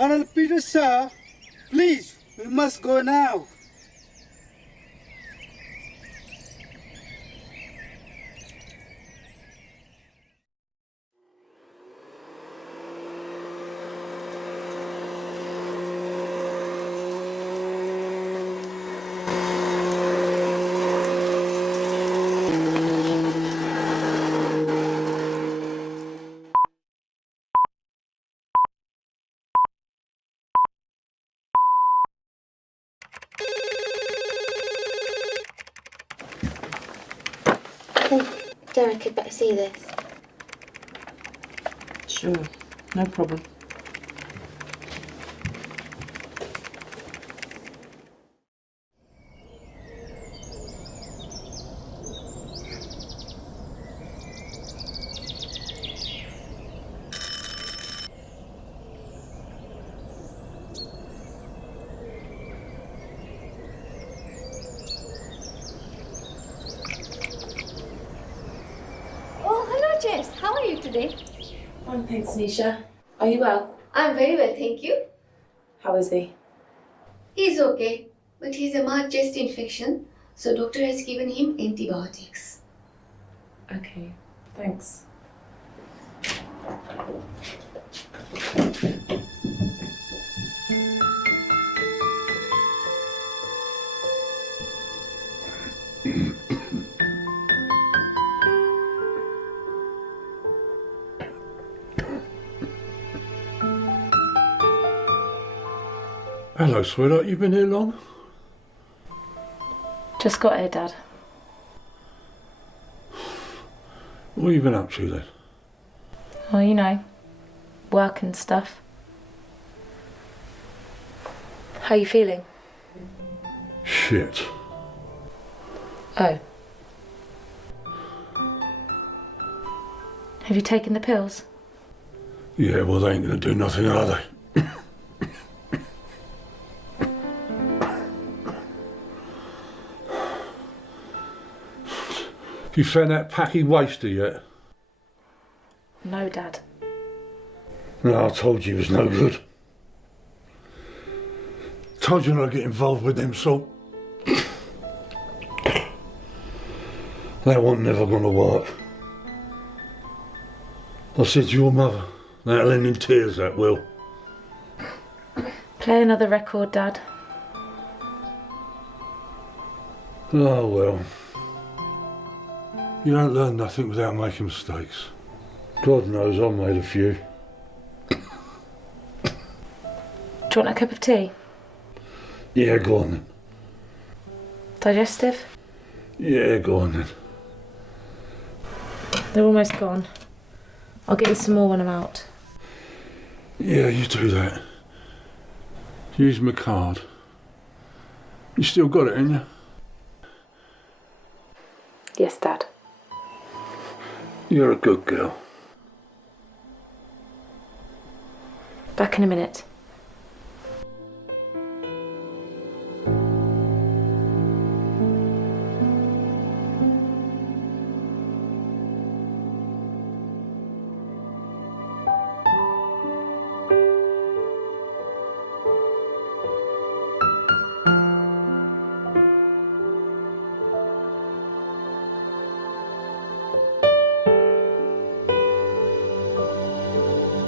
Colonel Peter, sir, please, we must go now. Derek, I'd better see this. Sure, no problem. Jess, how are you today? Fine, thanks, Nisha. Are you well? I'm very well, thank you. How is he? He's okay, but he's a mild chest infection, so doctor has given him antibiotics. Okay, thanks. Hello, sweetheart. You been here long? Just got here, Dad. What have you been up to then? Well, you know, work and stuff. How you feeling? Shit. Oh. Have you taken the pills? Yeah, well, they ain't gonna do nothing, are they? You found that packy waster yet? No, Dad. No, I told you it was no good. Told you not to get involved with them salt. That wasn't never gonna work. I said to your mother, that'll end in tears, that will. Play another record, Dad. Oh well. You don't learn nothing without making mistakes. God knows I've made a few. Do you want a cup of tea? Yeah, go on then. Digestive? Yeah, go on then. They're almost gone. I'll get you some more when I'm out. Yeah, you do that. Use my card. You still got it, ain't you? Yes, Dad. You're a good girl. Back in a minute.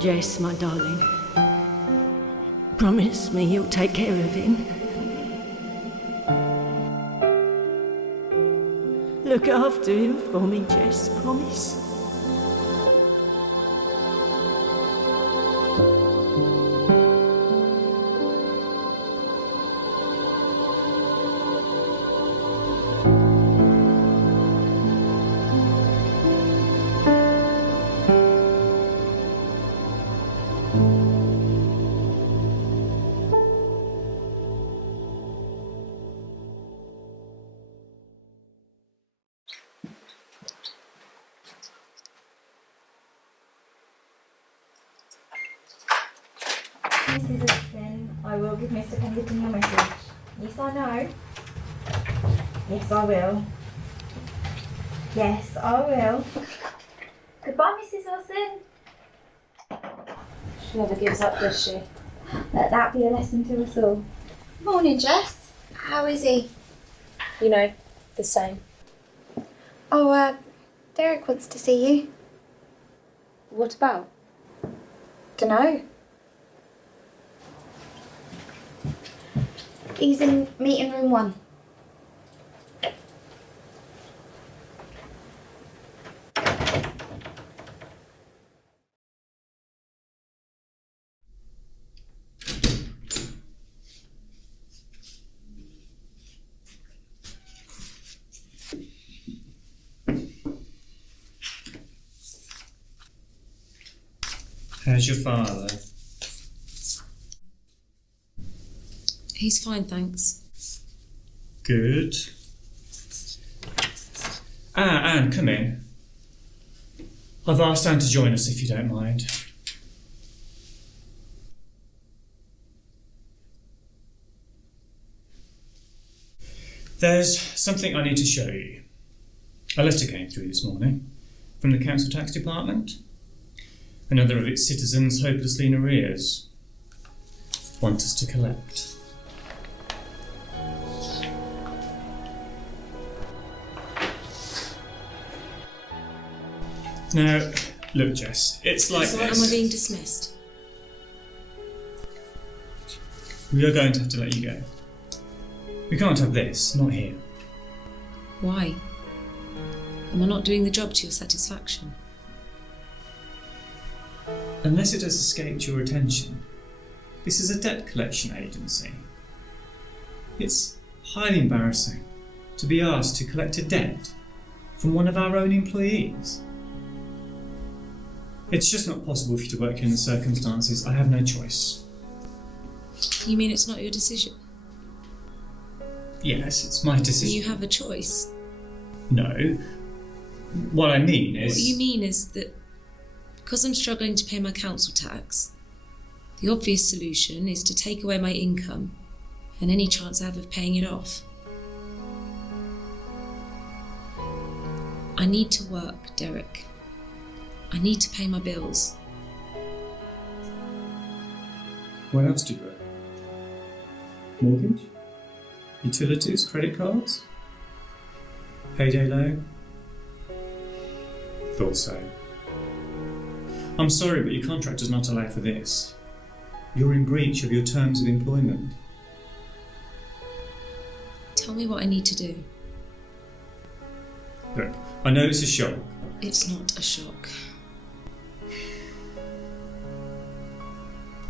Jess, my darling, promise me you'll take care of him. Look after him for me, Jess, promise. Mrs. Upson, I will give Mr. Pendleton your message. Yes, I know. Yes, I will. Yes, I will. Goodbye, Mrs. Wilson. She never gives up, does she? Let that be a lesson to us all. Morning, Jess. How is he? You know, the same. Oh, Derek wants to see you. What about? Dunno. He's in meeting room 1. How's your father? He's fine, thanks. Good. Anne, come in. I've asked Anne to join us if you don't mind. There's something I need to show you. A letter came through this morning from the Council Tax Department. Another of its citizens hopelessly in arrears. Want us to collect. Now, look, Jess, it's like So this. am I being dismissed? We are going to have to let you go. We can't have this, not here. Why? Am I not doing the job to your satisfaction? Unless it has escaped your attention, this is a debt collection agency. It's highly embarrassing to be asked to collect a debt from one of our own employees. It's just not possible for you to work here in the circumstances. I have no choice. You mean it's not your decision? Yes, it's my decision. You have a choice. No. What I mean is... What you mean is that because I'm struggling to pay my council tax, the obvious solution is to take away my income and any chance I have of paying it off. I need to work, Derek. I need to pay my bills. What else do you owe? Mortgage? Utilities? Credit cards? Payday loan? Thought so. I'm sorry, but your contract does not allow for this. You're in breach of your terms of employment. Tell me what I need to do. Look, I know it's a shock. It's not a shock.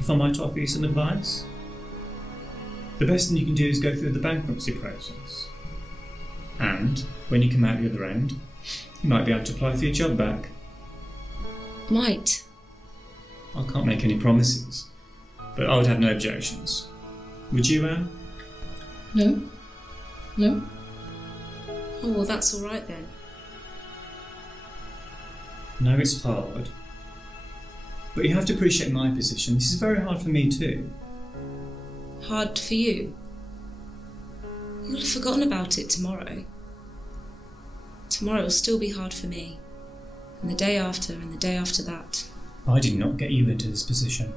If I might offer you some advice, the best thing you can do is go through the bankruptcy process. And when you come out the other end, you might be able to apply for your job back. Might. I can't make any promises, but I would have no objections. Would you, Anne? No? No? Oh, well, that's all right then. I know it's hard, but you have to appreciate my position. This is very hard for me too. Hard for you? You'll have forgotten about it tomorrow. Tomorrow will still be hard for me. And the day after, and the day after that. I did not get you into this position.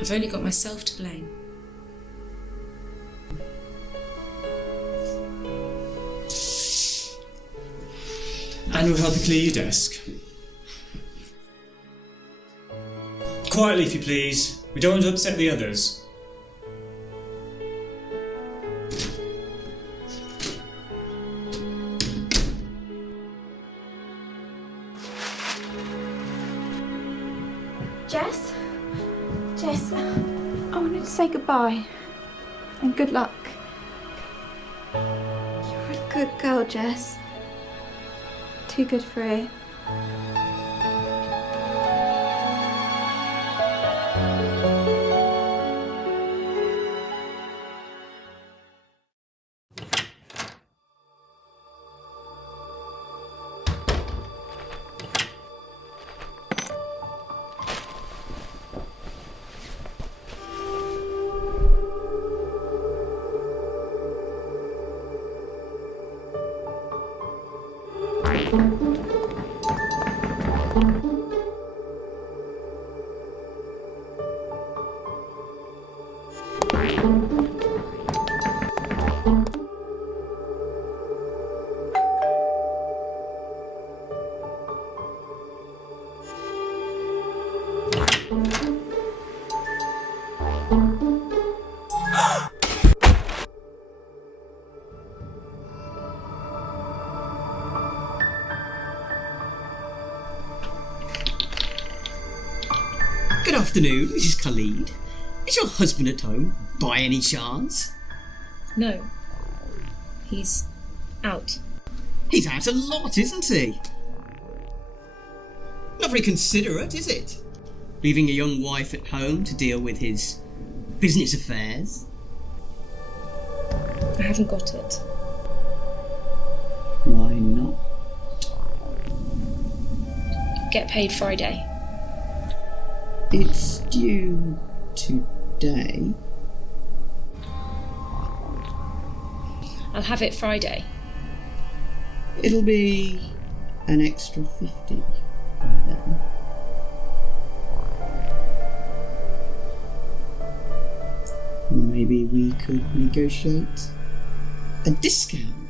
I've only got myself to blame. Anne will help you clear your desk. Quietly, if you please. We don't want to upset the others. Jess? Jess, I wanted to say goodbye. And good luck. You're a good girl, Jess. Too good for it. Good afternoon, Mrs. Khalid. Is your husband at home, by any chance? No. He's out. He's out a lot, isn't he? Not very considerate, is it? Leaving a young wife at home to deal with his business affairs. I haven't got it. Why not? Get paid Friday. It's due today. I'll have it Friday. It'll be an extra 50 by then. Maybe we could negotiate a discount.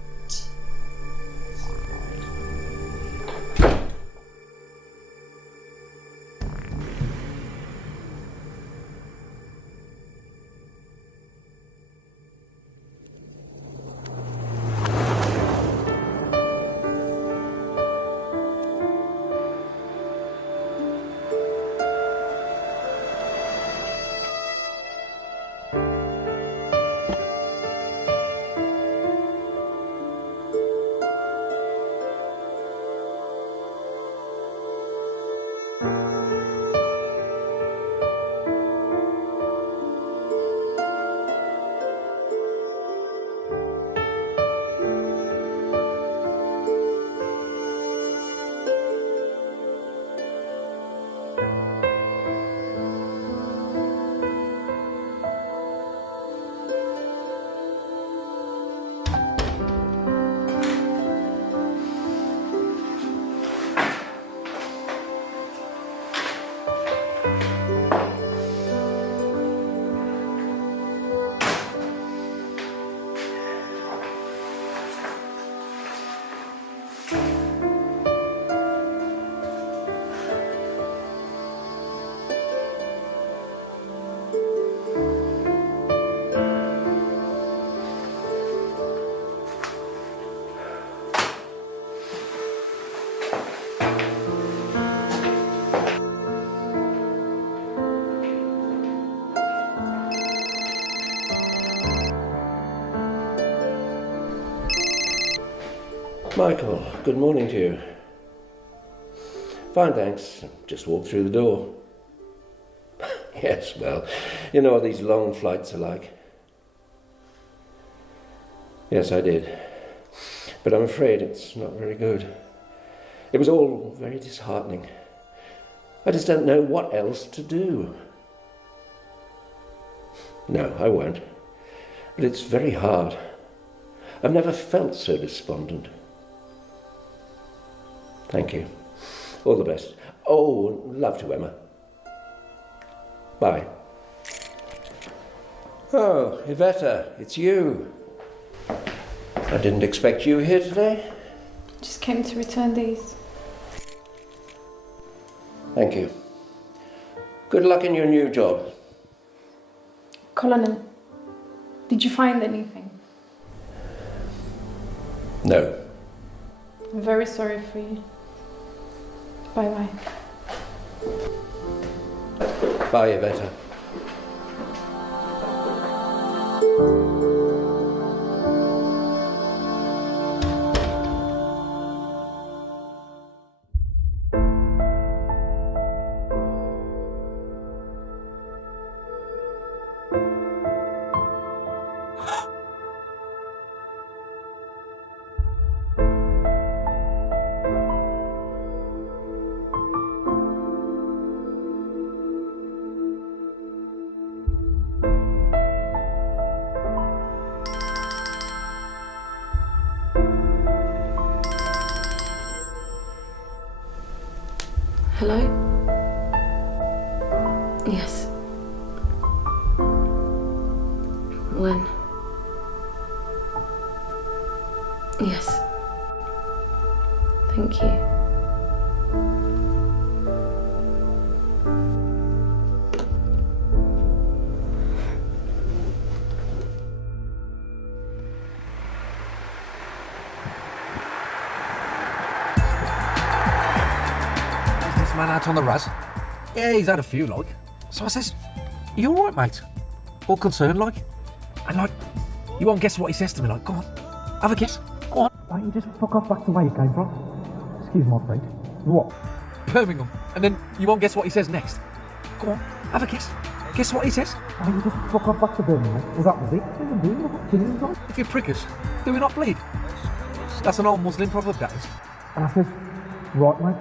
Michael, good morning to you. Fine, thanks. Just walked through the door. Yes, well, you know what these long flights are like. Yes, I did. But I'm afraid it's not very good. It was all very disheartening. I just don't know what else to do. No, I won't. But it's very hard. I've never felt so despondent. Thank you. All the best. Oh, love to Emma. Bye. Oh, Iveta, it's you. I didn't expect you here today. Just came to return these. Thank you. Good luck in your new job. Colonel, did you find anything? No. I'm very sorry for you. Bye-bye. Bye, Iveta. Hello? Yes. When? Yes. Thank you. ran out on the raz. Yeah, he's had a few, like. So I says, you alright, mate? All concerned, like. And, like, you won't guess what he says to me, like, go on, have a guess, go on. Why don't you just fuck off back to where you came from? Excuse my French. What? Birmingham. And then you won't guess what he says next. Go on, have a guess. Guess what he says? Why don't you just fuck off back to Birmingham? Was that was it? If you prickers, do we not bleed? That's an old Muslim proverb, that is. And I says, right, mate,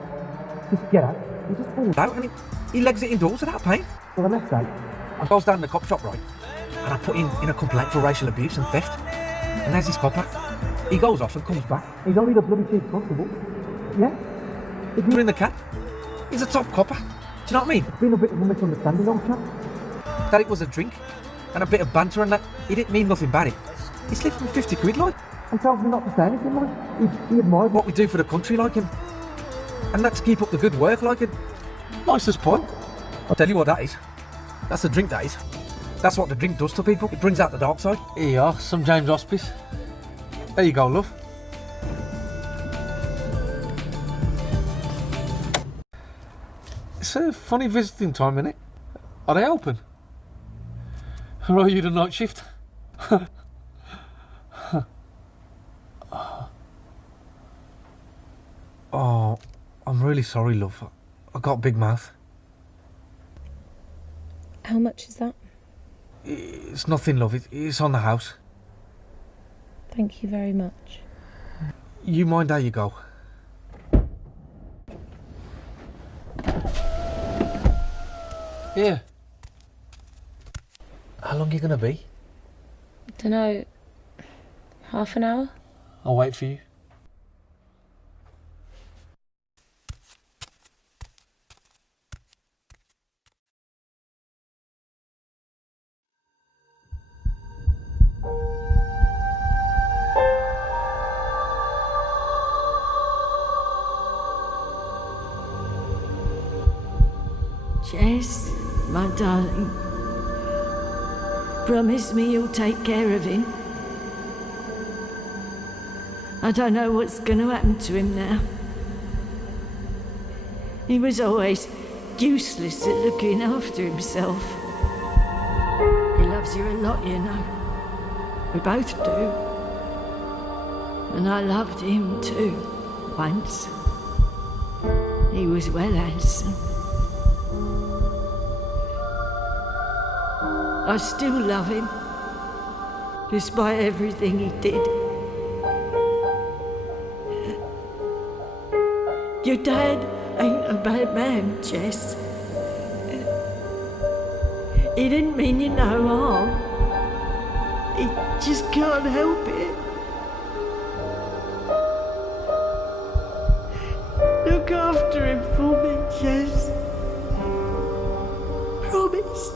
just get out. He just falls out and he legs it indoors without pain. So the next day, I goes down to the cop shop, right, and I put in a complaint for racial abuse and theft. And there's this copper. He goes off and comes back. He's only the bloody chief constable. Yeah? You're in the cat. He's a top copper. Do you know what I mean? It's been a bit of a misunderstanding, old chap. That it was a drink and a bit of banter and that. He didn't mean nothing bad. He slipped me 50 quid, like. And tells me not to say anything, like. He admired what we do for the country, like him. And that's to keep up the good work, like it. Nice as pie. I'll tell you what that is. That's the drink, that is. That's what the drink does to people. It brings out the dark side. Here you are, some James Hospice. There you go, love. It's a funny visiting time, innit? Are they open? Or are you the night shift? Oh, I'm really sorry, love. I got a big mouth. How much is that? It's nothing, love. It's on the house. Thank you very much. You mind how you go? Here. How long are you going to be? Dunno, half an hour? I'll wait for you. Jess, my darling, promise me you'll take care of him. I don't know what's going to happen to him now. He was always useless at looking after himself. He loves you a lot, you know. We both do. And I loved him too, once. He was well handsome. I still love him, despite everything he did. Your dad ain't a bad man, Jess. He didn't mean you no harm. He just can't help it. Look after him for me, Jess. Promise.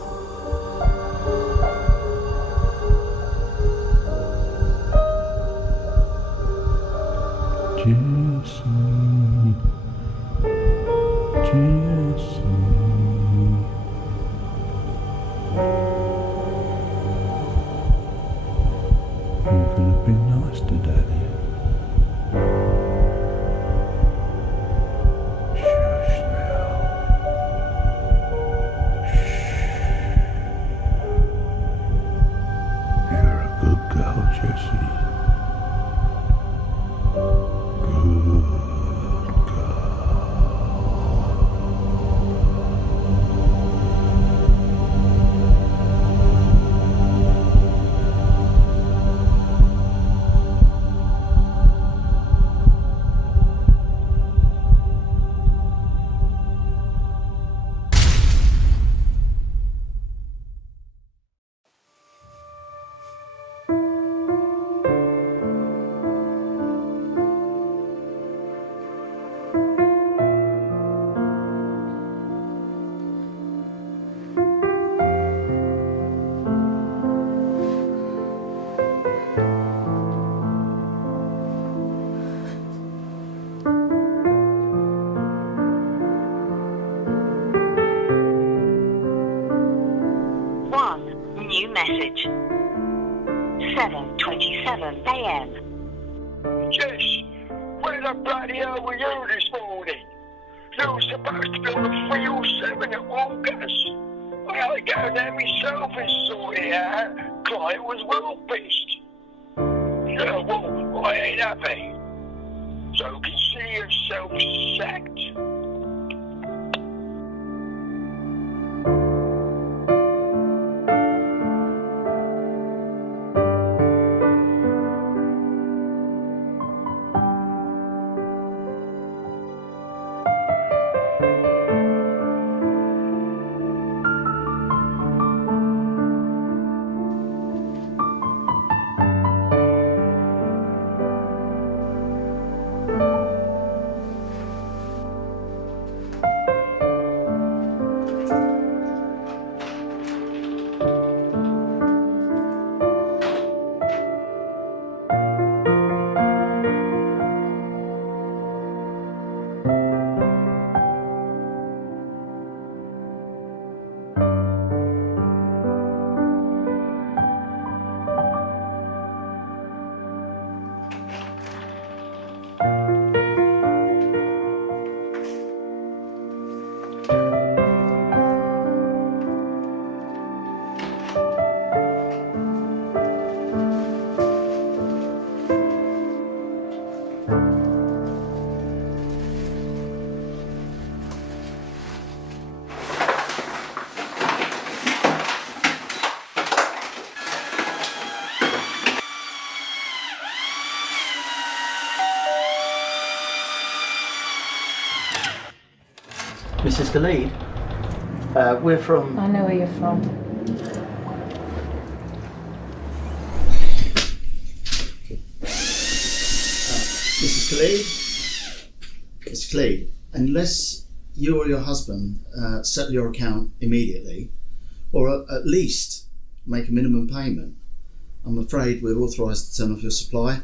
Message 7:27 a.m. Jess, where the bloody hell were you this morning? Lose the supposed to be on the 307 at Walker's. I had to go there myself and sort it out. Client was well pissed. Yeah, well, I ain't happy. So consider yourself sacked. Mrs. Khalid, we're from... I know where you're from. Mrs. Khalid? Mrs. Khalid, unless you or your husband settle your account immediately, or at least make a minimum payment, I'm afraid we're authorised to turn off your supply.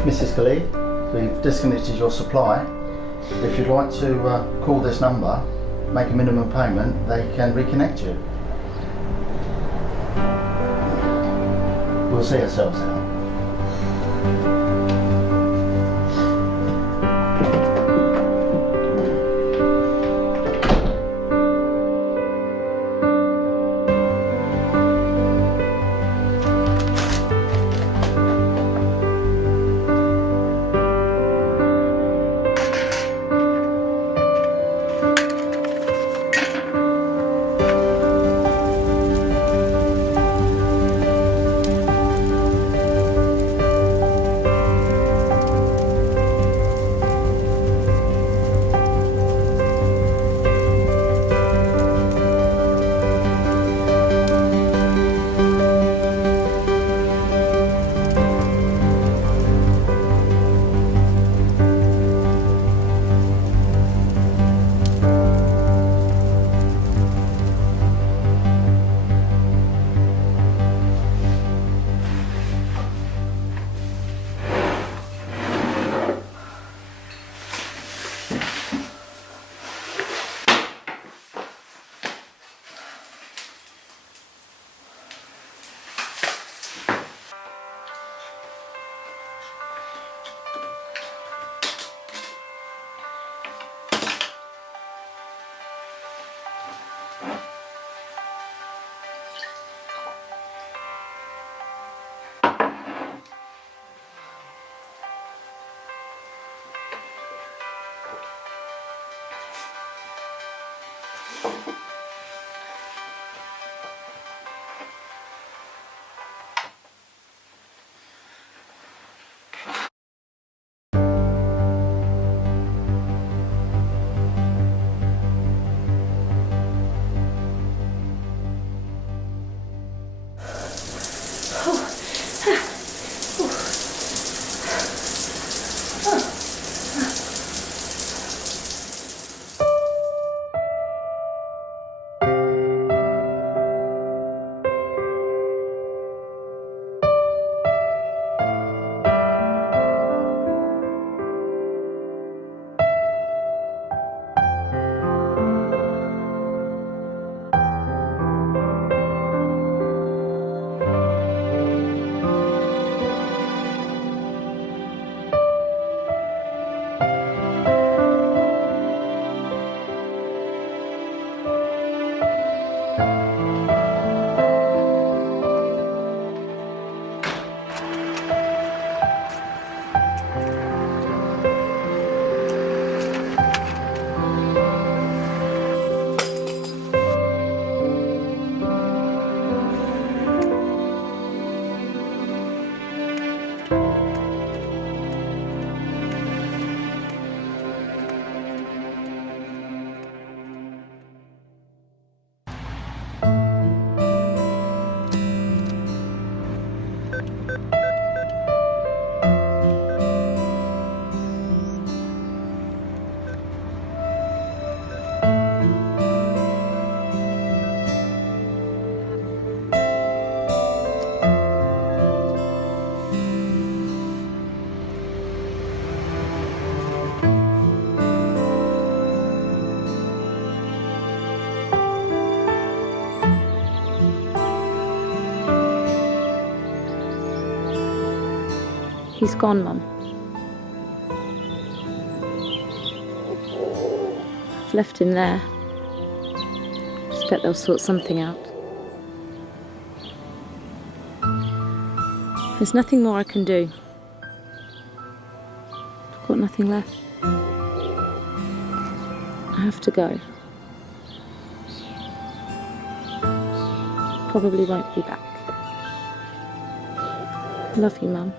Mrs. Khalid, we've disconnected your supply. If you'd like to call this number, make a minimum payment, they can reconnect you. We'll see ourselves out. He's gone, Mum. I've left him there. Expect they'll sort something out. There's nothing more I can do. I've got nothing left. I have to go. Probably won't be back. Love you, Mum.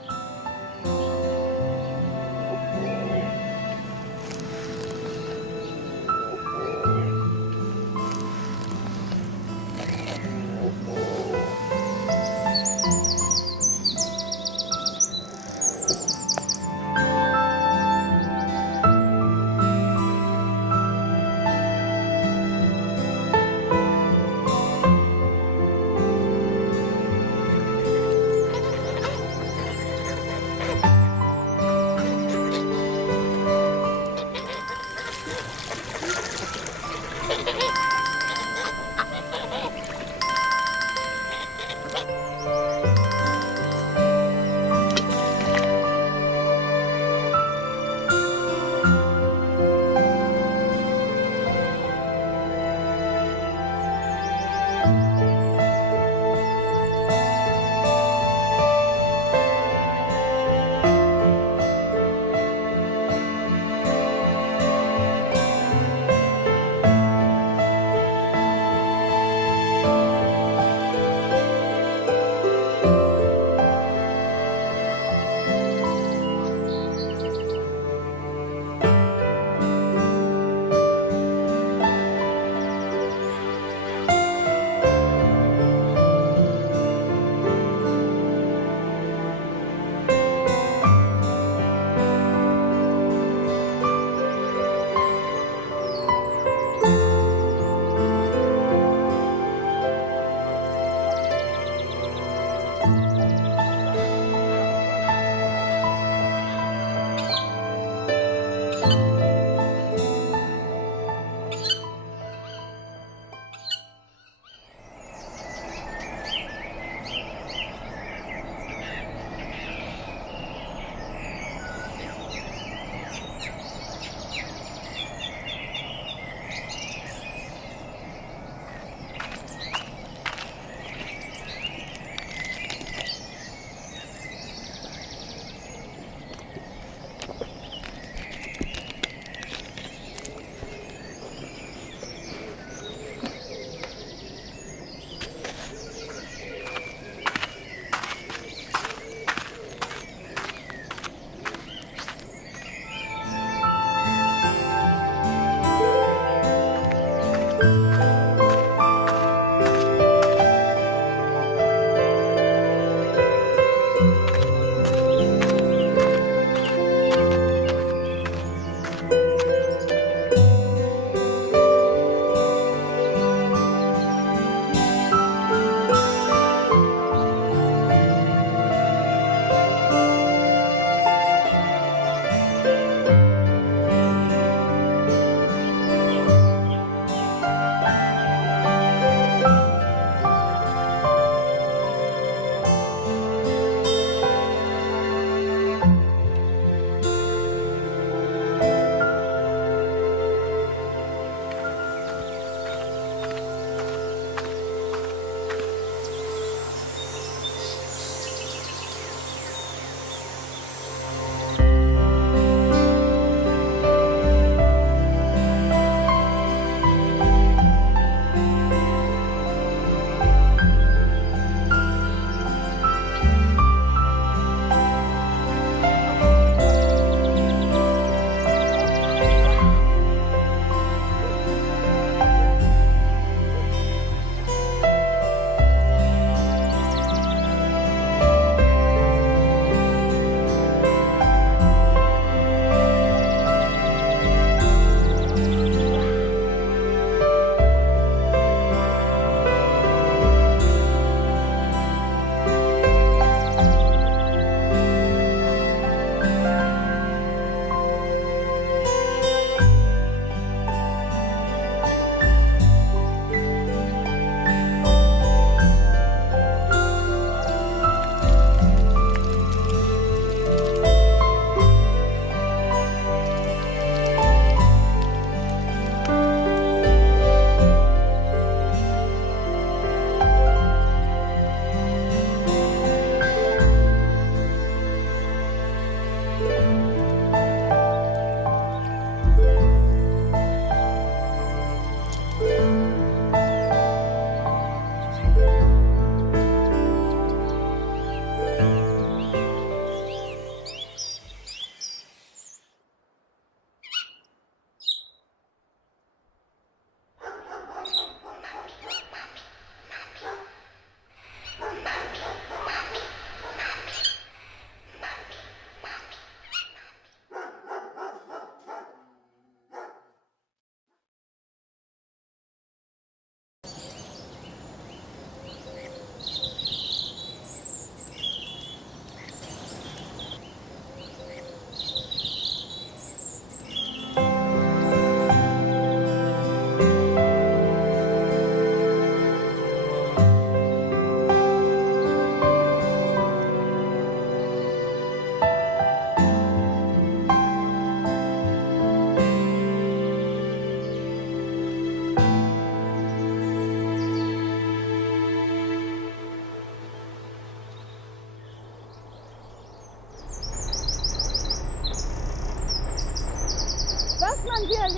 Catch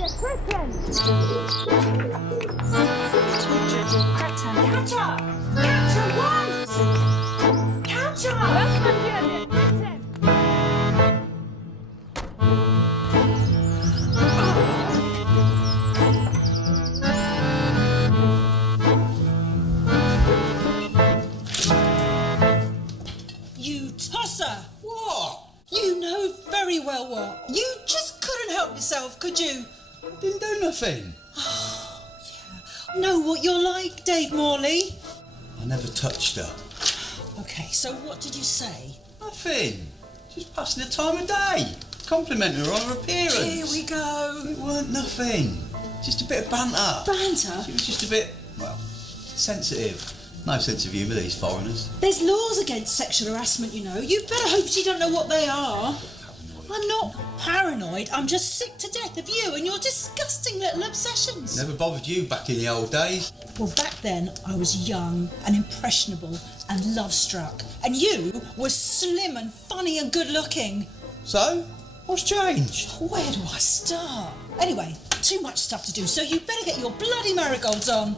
up! Catch her once! Catch her! You tosser! What? You know very well what. You just couldn't help yourself, could you? Didn't do nothing. Know what you're like, Dave Morley. I never touched her. Okay, so what did you say? Nothing. Just passing the time of day. Complimenting her on her appearance. Here we go. It weren't nothing. Just a bit of banter. Banter? She was just a bit, well, sensitive. No sense of humour, these foreigners. There's laws against sexual harassment, you know. You better hope she don't know what they are. I'm not paranoid. I'm just sick to death of you and your disgusting little obsessions. Never bothered you back in the old days. Well, back then I was young and impressionable and love-struck. And you were slim and funny and good-looking. So? What's changed? Where do I start? Anyway, too much stuff to do, so you better get your bloody marigolds on.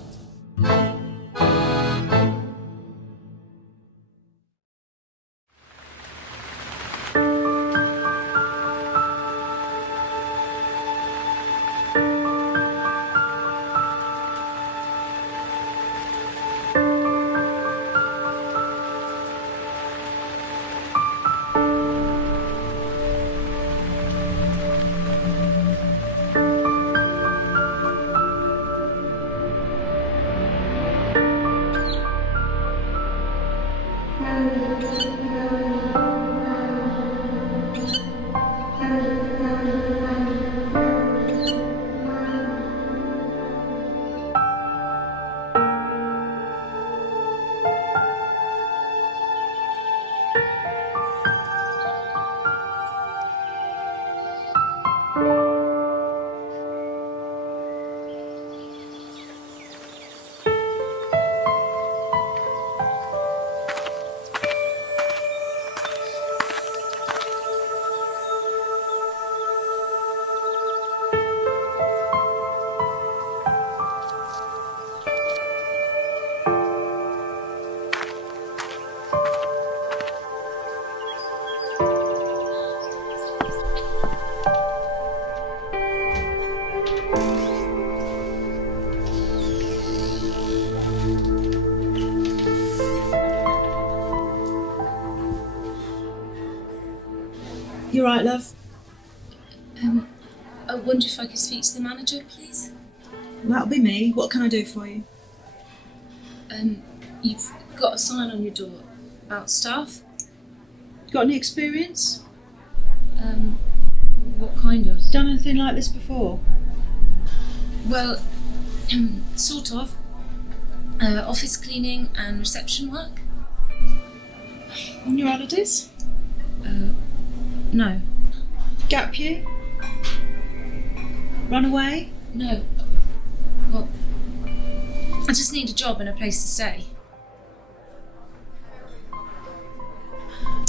You right, love? I wonder if I could speak to the manager, please? That'll be me. What can I do for you? You've got a sign on your door about staff. Got any experience? What kind of? Done anything like this before? Well, sort of. Office cleaning and reception work. On your holidays? No. Gap year? Run away? No. Well, I just need a job and a place to stay.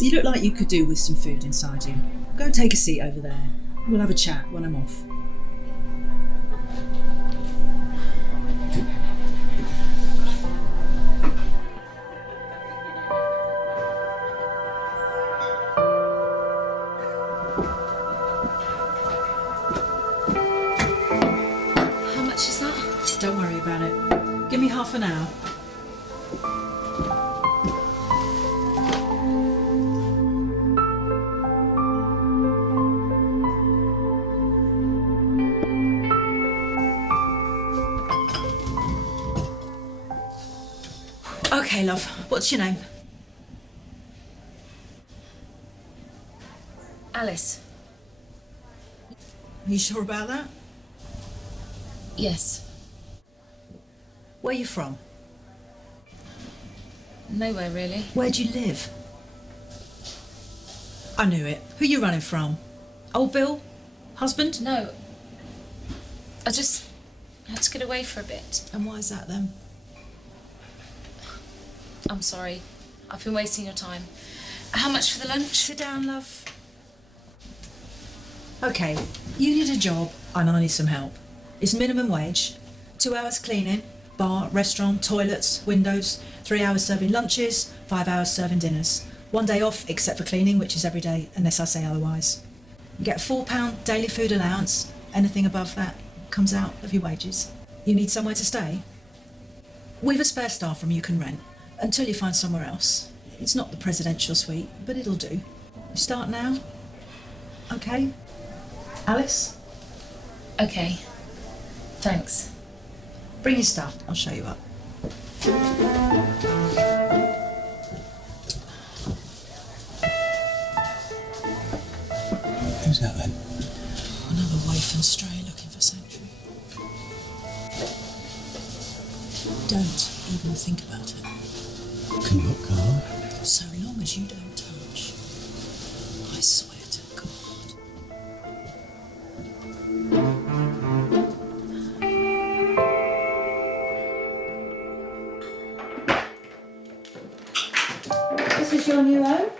You look like you could do with some food inside you. Go take a seat over there. We'll have a chat when I'm off. How much is that? Don't worry about it. Give me half an hour. Okay, love. What's your name? Alice. Are you sure about that? Yes. Where are you from? Nowhere really. Where do you live? I knew it. Who are you running from? Old Bill? Husband? No. I just had to get away for a bit. And why is that then? I'm sorry. I've been wasting your time. How much for the lunch? Sit down, love. Okay, you need a job. and I need some help. It's minimum wage, 2 hours cleaning, bar, restaurant, toilets, windows, 3 hours serving lunches, 5 hours serving dinners. 1 day off except for cleaning, which is every day unless I say otherwise. You get a £4 daily food allowance. Anything above that comes out of your wages. You need somewhere to stay? We've a spare staff room you can rent until you find somewhere else. It's not the presidential suite, but it'll do. You start now? Okay? Alice? Okay. Thanks. Bring your stuff, I'll show you up. Who's that then? Another waif and stray looking for sanctuary. Don't even think about it. Can look, Carl. So long as you don't touch. I swear to God. This is your new home.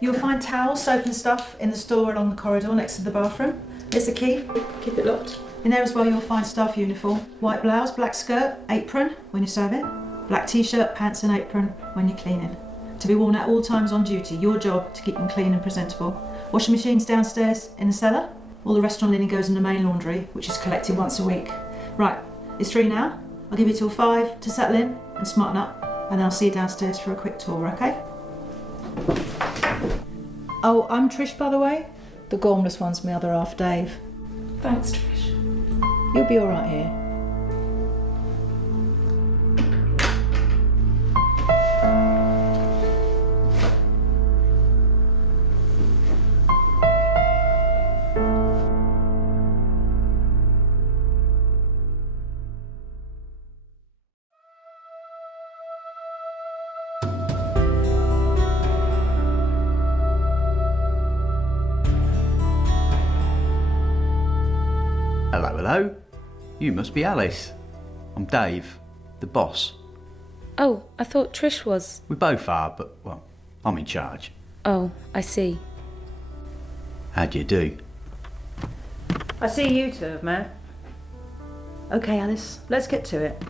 You'll find towels, soap and stuff in the store along the corridor next to the bathroom. There's the key. Keep it locked. In there as well you'll find staff uniform. White blouse, black skirt, apron when you're serving. Black t-shirt, pants and apron when you're cleaning. To be worn at all times on duty. Your job to keep them clean and presentable. Washing machines downstairs in the cellar. All the restaurant linen goes in the main laundry, which is collected once a week. Right, it's 3 now. I'll give you till 5 to settle in and smarten up. And then I'll see you downstairs for a quick tour, okay? Oh, I'm Trish, by the way. The gormless one's my other half, Dave. Thanks, Trish. You'll be all right here. Hello, hello. You must be Alice. I'm Dave, the boss. Oh, I thought Trish was. We both are, but, well, I'm in charge. Oh, I see. How do you do? I see you two have met. Okay, Alice, let's get to it.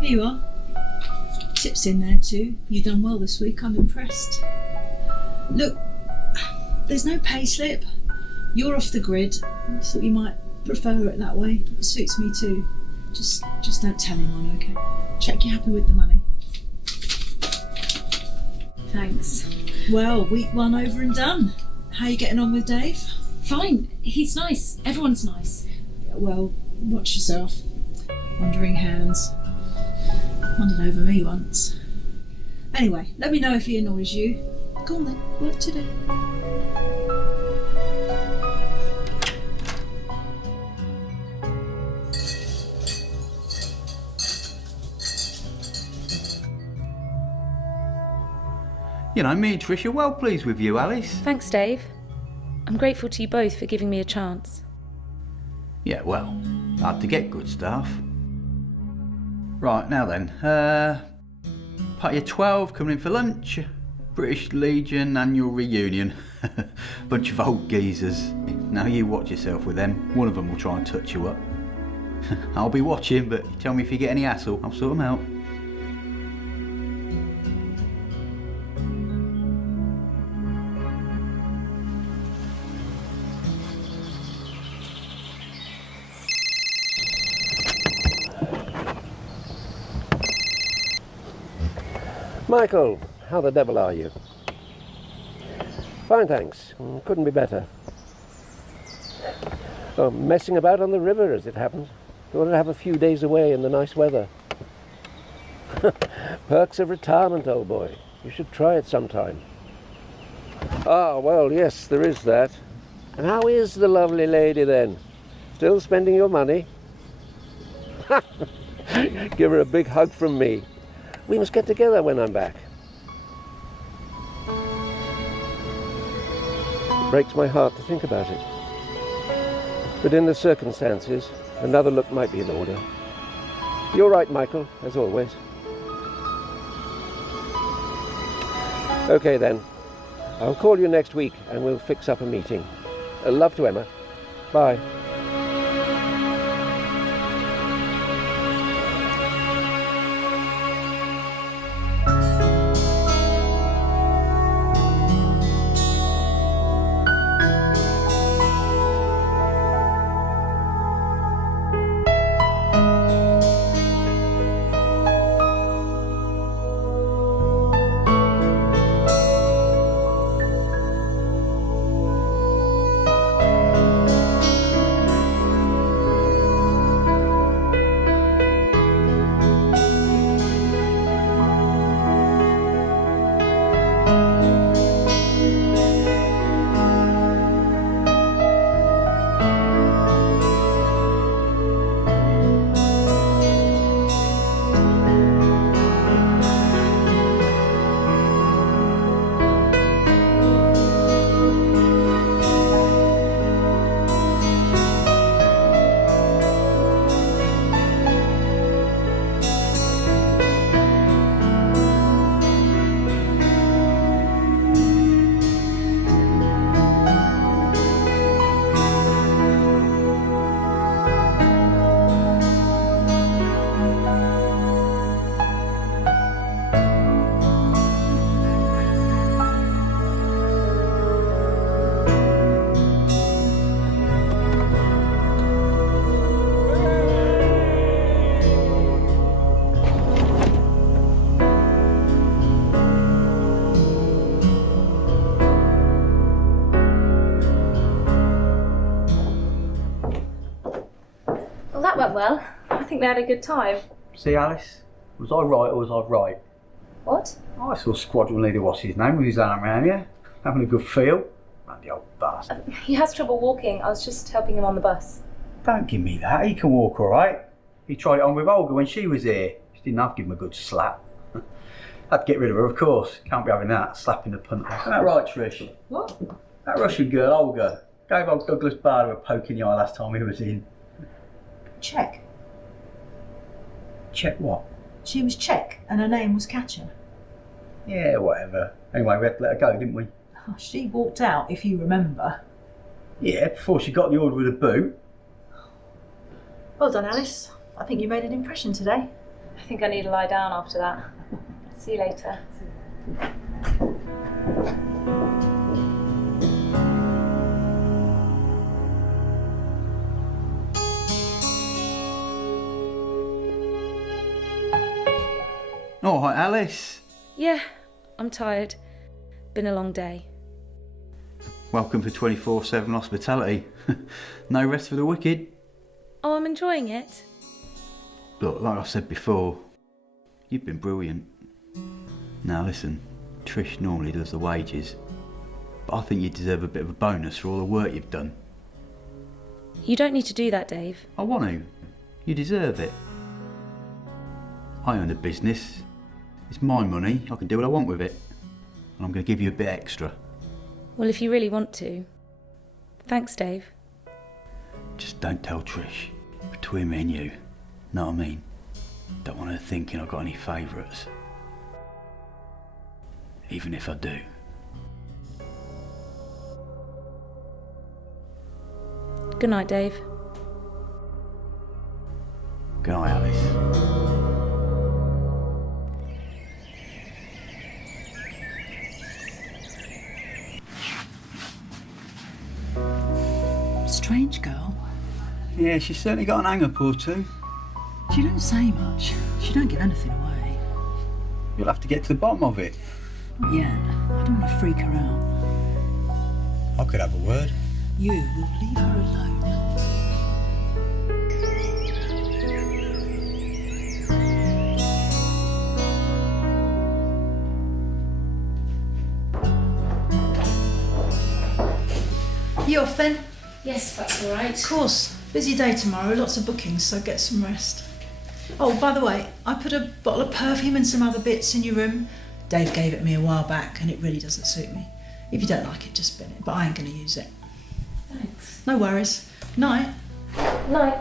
Here you are. Tips in there too. You've done well this week, I'm impressed. Look, there's no pay slip. You're off the grid. I thought you might prefer it that way. It suits me too. Just don't tell anyone, okay? Check you're happy with the money. Thanks. Well, week 1 over and done. How you getting on with Dave? Fine. He's nice. Everyone's nice. Yeah, well, watch yourself. Wandering hands. Wandered over me once. Anyway, let me know if he annoys you. Go on then, work to do. You know, me and Trish are well pleased with you, Alice. Thanks, Dave. I'm grateful to you both for giving me a chance. Yeah, well, hard to get good staff. Right, now then, Party of 12 coming in for lunch. British Legion annual reunion. Bunch of old geezers. Now you watch yourself with them. One of them will try and touch you up. I'll be watching, but tell me if you get any hassle, I'll sort them out. Michael, how the devil are you? Fine, thanks. Couldn't be better. Oh, messing about on the river, as it happens. Thought I'd have a few days away in the nice weather. Perks of retirement, old boy. You should try it sometime. Ah, well, yes, there is that. And how is the lovely lady then? Still spending your money? Give her a big hug from me. We must get together when I'm back. It breaks my heart to think about it. But in the circumstances, another look might be in order. You're right, Michael, as always. Okay then. I'll call you next week and we'll fix up a meeting. Love to Emma. Bye. That went well. I think they had a good time. See, Alice? Was I right or was I right? What? I saw Squadron Leader, what's his name, with his arm around here, having a good feel. Bloody old bastard. He has trouble walking. I was just helping him on the bus. Don't give me that. He can walk all right. He tried it on with Olga when she was here. Just didn't have to give him a good slap. Had to get rid of her, of course. Can't be having that, slapping the punt. Isn't that right, Trish? What? That Russian girl, Olga, gave old Douglas Bader a poke in the eye last time he was in. Czech. Check what? She was Czech and her name was Katja. Yeah, whatever. Anyway, we had to let her go, didn't we? Oh, she walked out, if you remember. Yeah, before she got the order with a boot. Well done, Alice. I think you made an impression today. I think I need to lie down after that. See you later. All right, Alice. Yeah, I'm tired. Been a long day. Welcome to 24/7 hospitality. No rest for the wicked. Oh, I'm enjoying it. Look, like I said before, you've been brilliant. Now listen, Trish normally does the wages, but I think you deserve a bit of a bonus for all the work you've done. You don't need to do that, Dave. I want to. You deserve it. I own the business. It's my money. I can do what I want with it. And I'm going to give you a bit extra. Well, if you really want to. Thanks, Dave. Just don't tell Trish. Between me and you. Know what I mean? Don't want her thinking I've got any favourites. Even if I do. Good night, Dave. Good night, Alice. Strange girl. Yeah, she's certainly got an hang-up or two. She don't say much. She don't give anything away. You'll have to get to the bottom of it. Not yet. I don't want to freak her out. I could have a word. You will leave her alone. You off then? Yes, that's all right. Of course. Busy day tomorrow, lots of bookings, so get some rest. Oh, by the way, I put a bottle of perfume and some other bits in your room. Dave gave it me a while back and it really doesn't suit me. If you don't like it, just bin it, but I ain't going to use it. Thanks. No worries. Night. Night.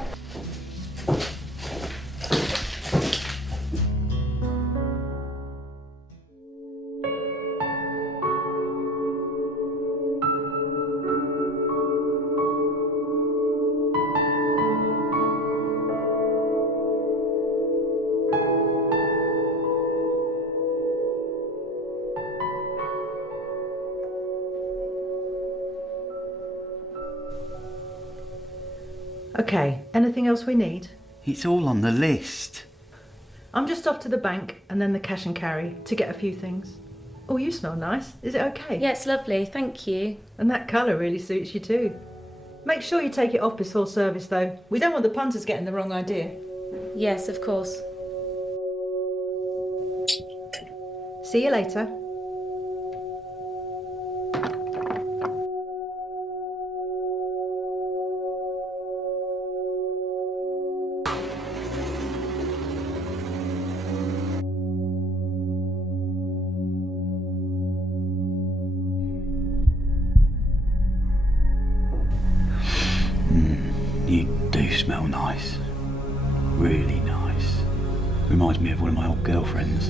Okay, anything else we need? It's all on the list. I'm just off to the bank and then the cash and carry to get a few things. Oh, you smell nice. Is it okay? Yeah, it's lovely, thank you. And that colour really suits you too. Make sure you take it off before service though. We don't want the punters getting the wrong idea. Yes, of course. See you later. You do smell nice. Really nice. Reminds me of one of my old girlfriends.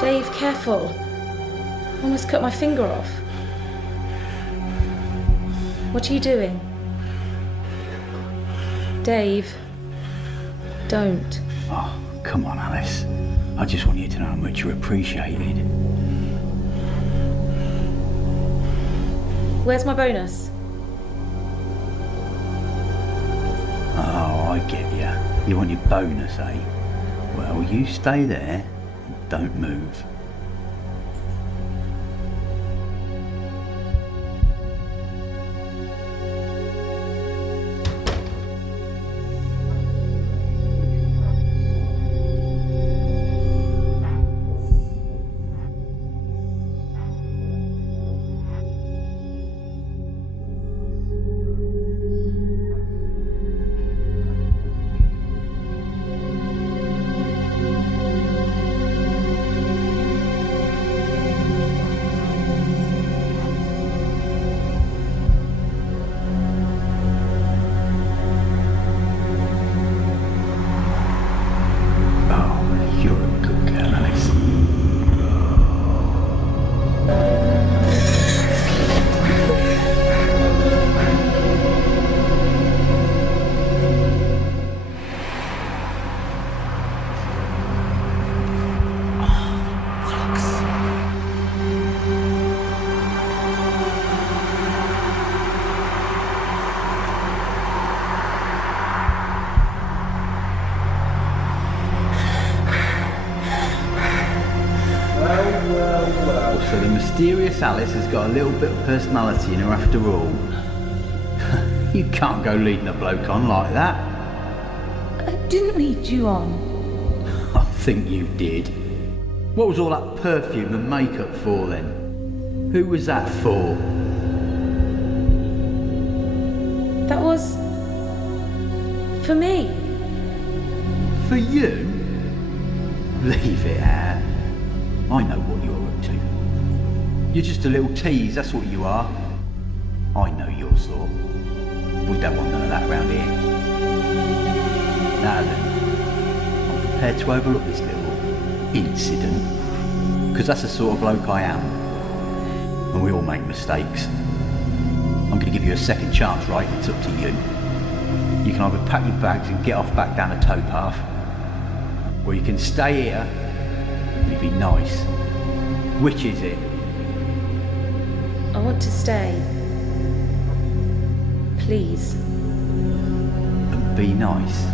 Dave, careful. Almost cut my finger off. What are you doing? Dave, don't. Oh, come on, Alice. I just want you to know how much you're appreciated. Where's my bonus? Oh, I get ya. You want your bonus, eh? Well, you stay there and don't move. So the mysterious Alice has got a little bit of personality in her after all. You can't go leading a bloke on like that. I didn't lead you on. I think you did. What was all that perfume and makeup for then? Who was that for? That was... for me. For you? Leave it out. I know what you're up to. You're just a little tease, that's what you are. I know your sort. We don't want none of that round here. Now then, I'm prepared to overlook this little incident, because that's the sort of bloke I am. And we all make mistakes. I'm going to give you a second chance, right? It's up to you. You can either pack your bags and get off back down the towpath, or you can stay here and be nice. Which is it? I want to stay. Please. And be nice.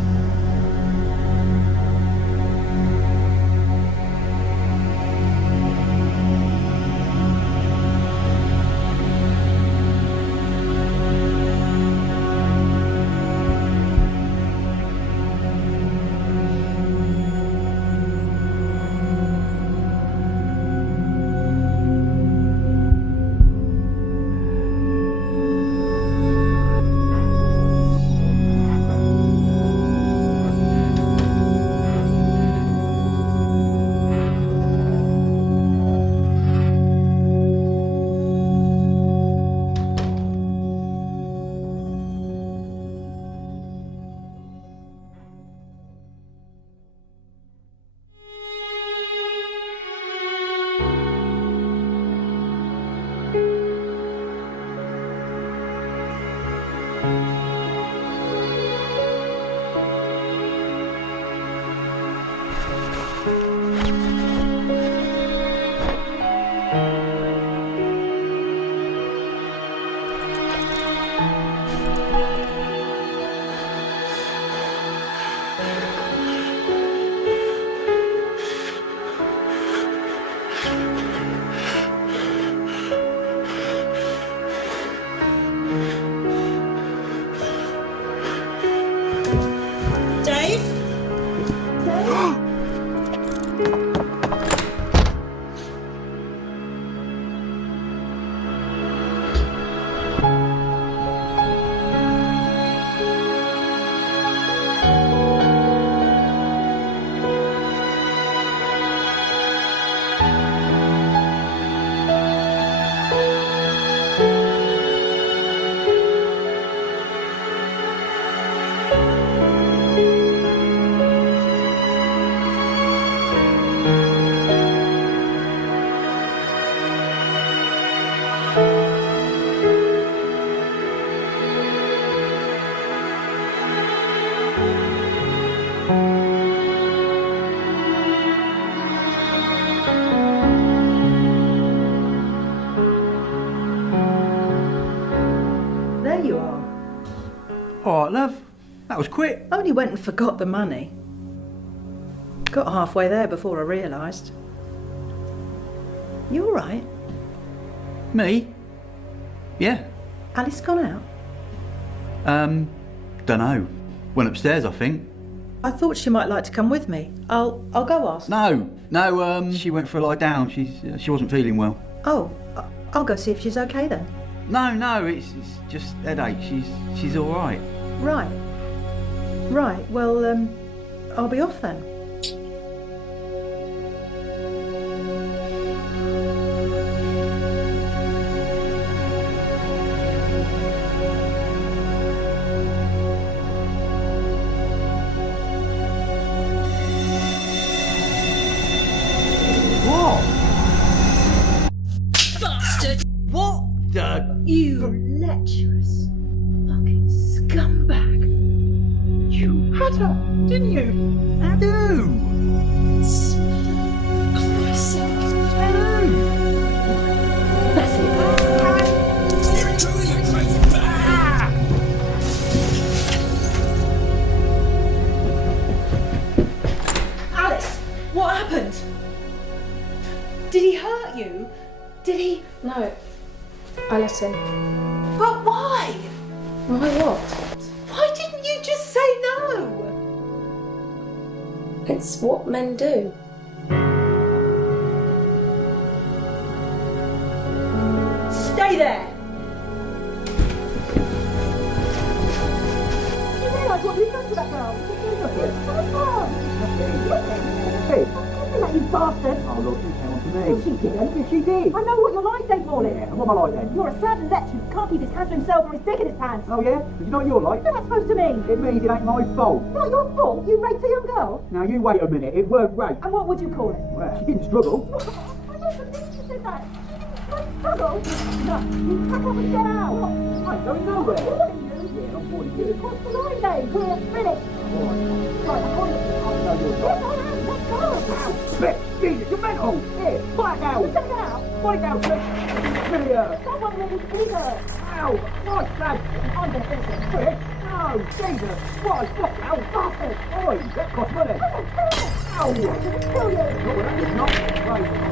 All right, love. That was quick. Only went and forgot the money. Got halfway there before I realised. You all right? Me? Yeah. Alice gone out? Dunno. Went upstairs, I think. I thought she might like to come with me. I'll go ask. No, she went for a lie down. She wasn't feeling well. Oh, I'll go see if she's okay then. No, it's just headache. She's all right. Right, well, I'll be off then. You lecherous fucking scumbag. You had her, didn't you? I do. That's Alice, what happened? Did he hurt you? Did he? No. I let him. But why? Why what? Why didn't you just say no? It's what men do. Stay there! Do you realise what you've done to that girl? You bastard! Oh, look, she came on to me. Well, she didn't. Yes, she did. I know what you're like, Dave Morley. Yeah, and what am I like then? You're a certain lech who can't keep his hands to himself or his dick in his pants. Oh, yeah? But you know what you're like? What's that supposed to mean? It means it ain't my fault. Not your fault. You raped a young girl. Now, you wait a minute. It weren't rape. And what would you call it? Well, she didn't struggle. I don't believe you said that. She didn't struggle. No, you pack up and get out. I'm going nowhere. Yeah, I'm boarding you. What's the line then? We're finished. Right, I can't let you know your Yes, I am. Let's go. Bitch, Jesus, you're mental. Here, pull it down. Take it out. Pull it down, bitch. Give me her. Someone let me either. Ow, right, lad. I'm going to finish it. Bitch, no, Jesus. What? Ow, bastard. Oi, that cost money. Ow. Kill you. No, that is not. Right,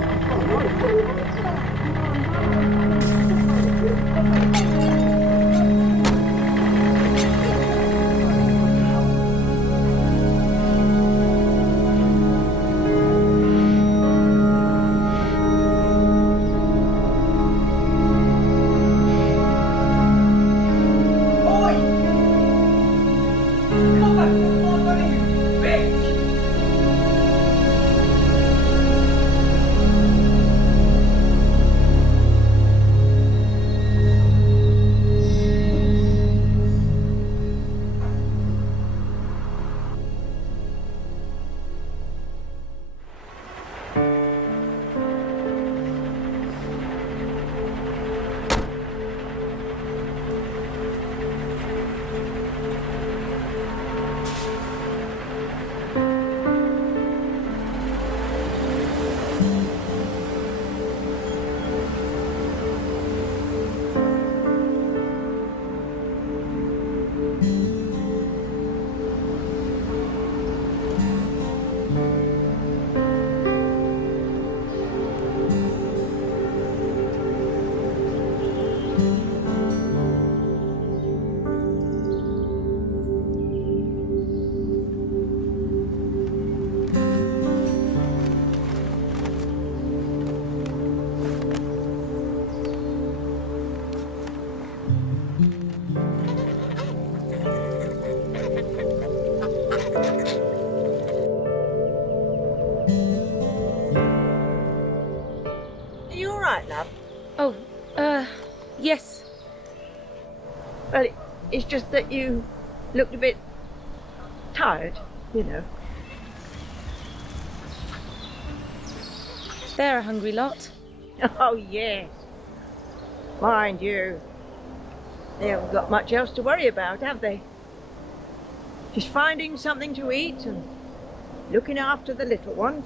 Yes. Well, it's just that you looked a bit tired, you know. They're a hungry lot. Oh, yes. Mind you, they haven't got much else to worry about, have they? Just finding something to eat and looking after the little ones.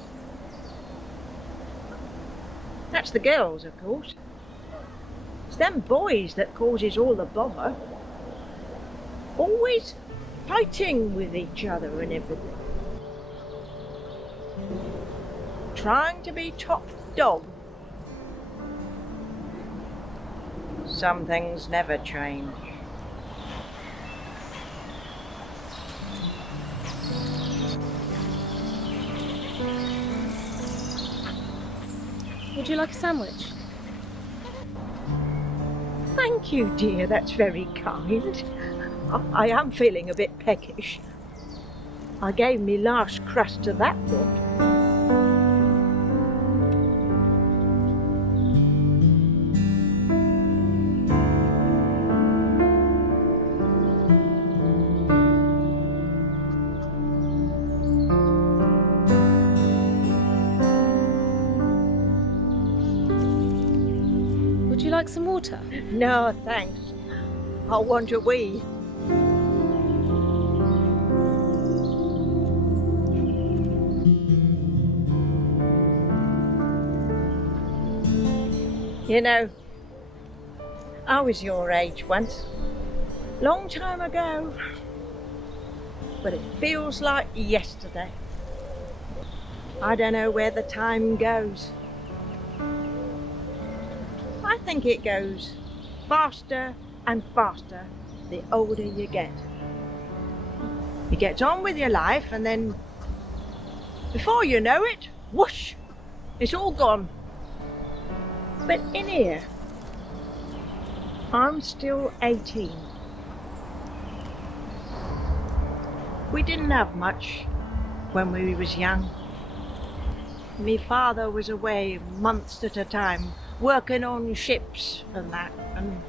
That's the girls, of course. It's them boys that causes all the bother. Always fighting with each other and everything. Trying to be top dog. Some things never change. Would you like a sandwich? Thank you, dear. That's very kind. I am feeling a bit peckish. I gave me last crust to that lot. Would you like some water? No, thanks. I want a wee. You know, I was your age once. Long time ago. But it feels like yesterday. I don't know where the time goes. I think it goes faster and faster the older you get. You get on with your life and then before you know it, whoosh, it's all gone. But in here, I'm still 18. We didn't have much when we was young. Me father was away months at a time, working on ships and that, and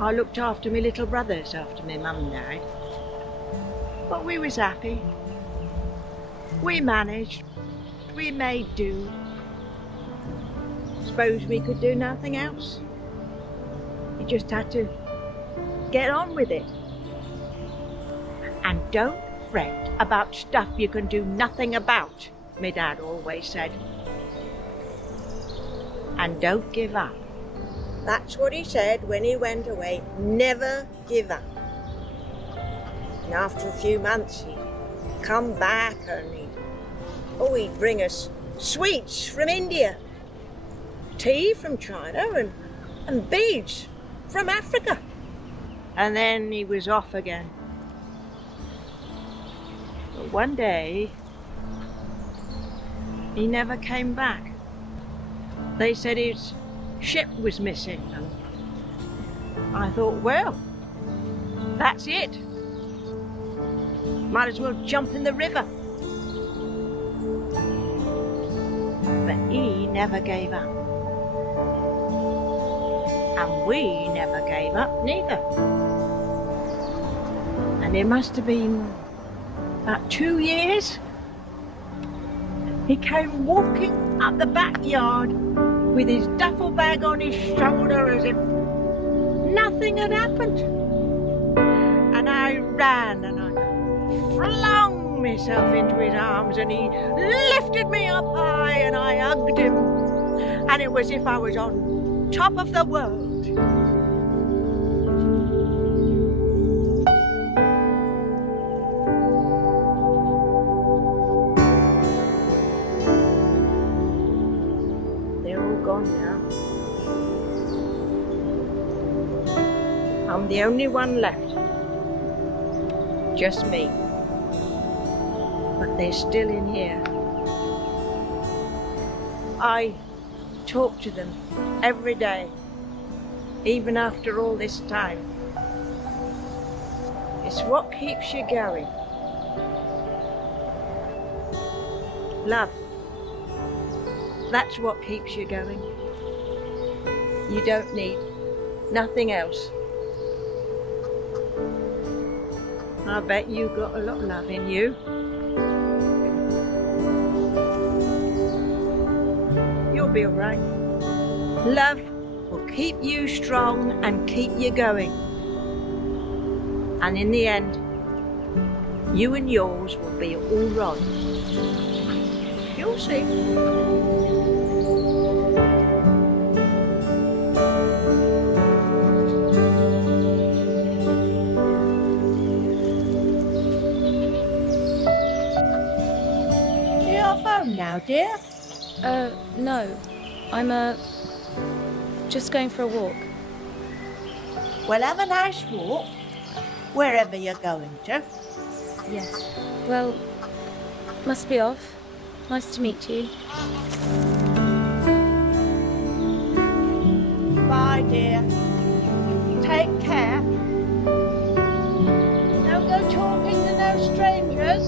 I looked after me little brothers after my mum died. But we was happy. We managed. We made do. Suppose we could do nothing else. You just had to get on with it. And don't fret about stuff you can do nothing about, my dad always said. And don't give up. That's what he said when he went away. Never give up. And after a few months, he'd come back and he'd bring us sweets from India, tea from China, and beads from Africa. And then he was off again. But one day, he never came back. They said his ship was missing, and I thought, well, that's it. Might as well jump in the river. But he never gave up. And we never gave up neither. And it must have been about 2 years. He came walking up the backyard with his duffel bag on his shoulder as if nothing had happened. And I ran and I flung myself into his arms and he lifted me up high and I hugged him. And it was as if I was on top of the world. I'm the only one left. Just me. But they're still in here. I talk to them every day, even after all this time. It's what keeps you going. Love. That's what keeps you going. You don't need nothing else. I bet you got a lot of love in you. You'll be all right. Love will keep you strong and keep you going. And in the end, you and yours will be all right. You'll see. Now, dear? No. I'm, just going for a walk. Well, have a nice walk, wherever you're going to. Yes. Well, must be off. Nice to meet you. Bye, dear. Take care. Don't go talking to no strangers.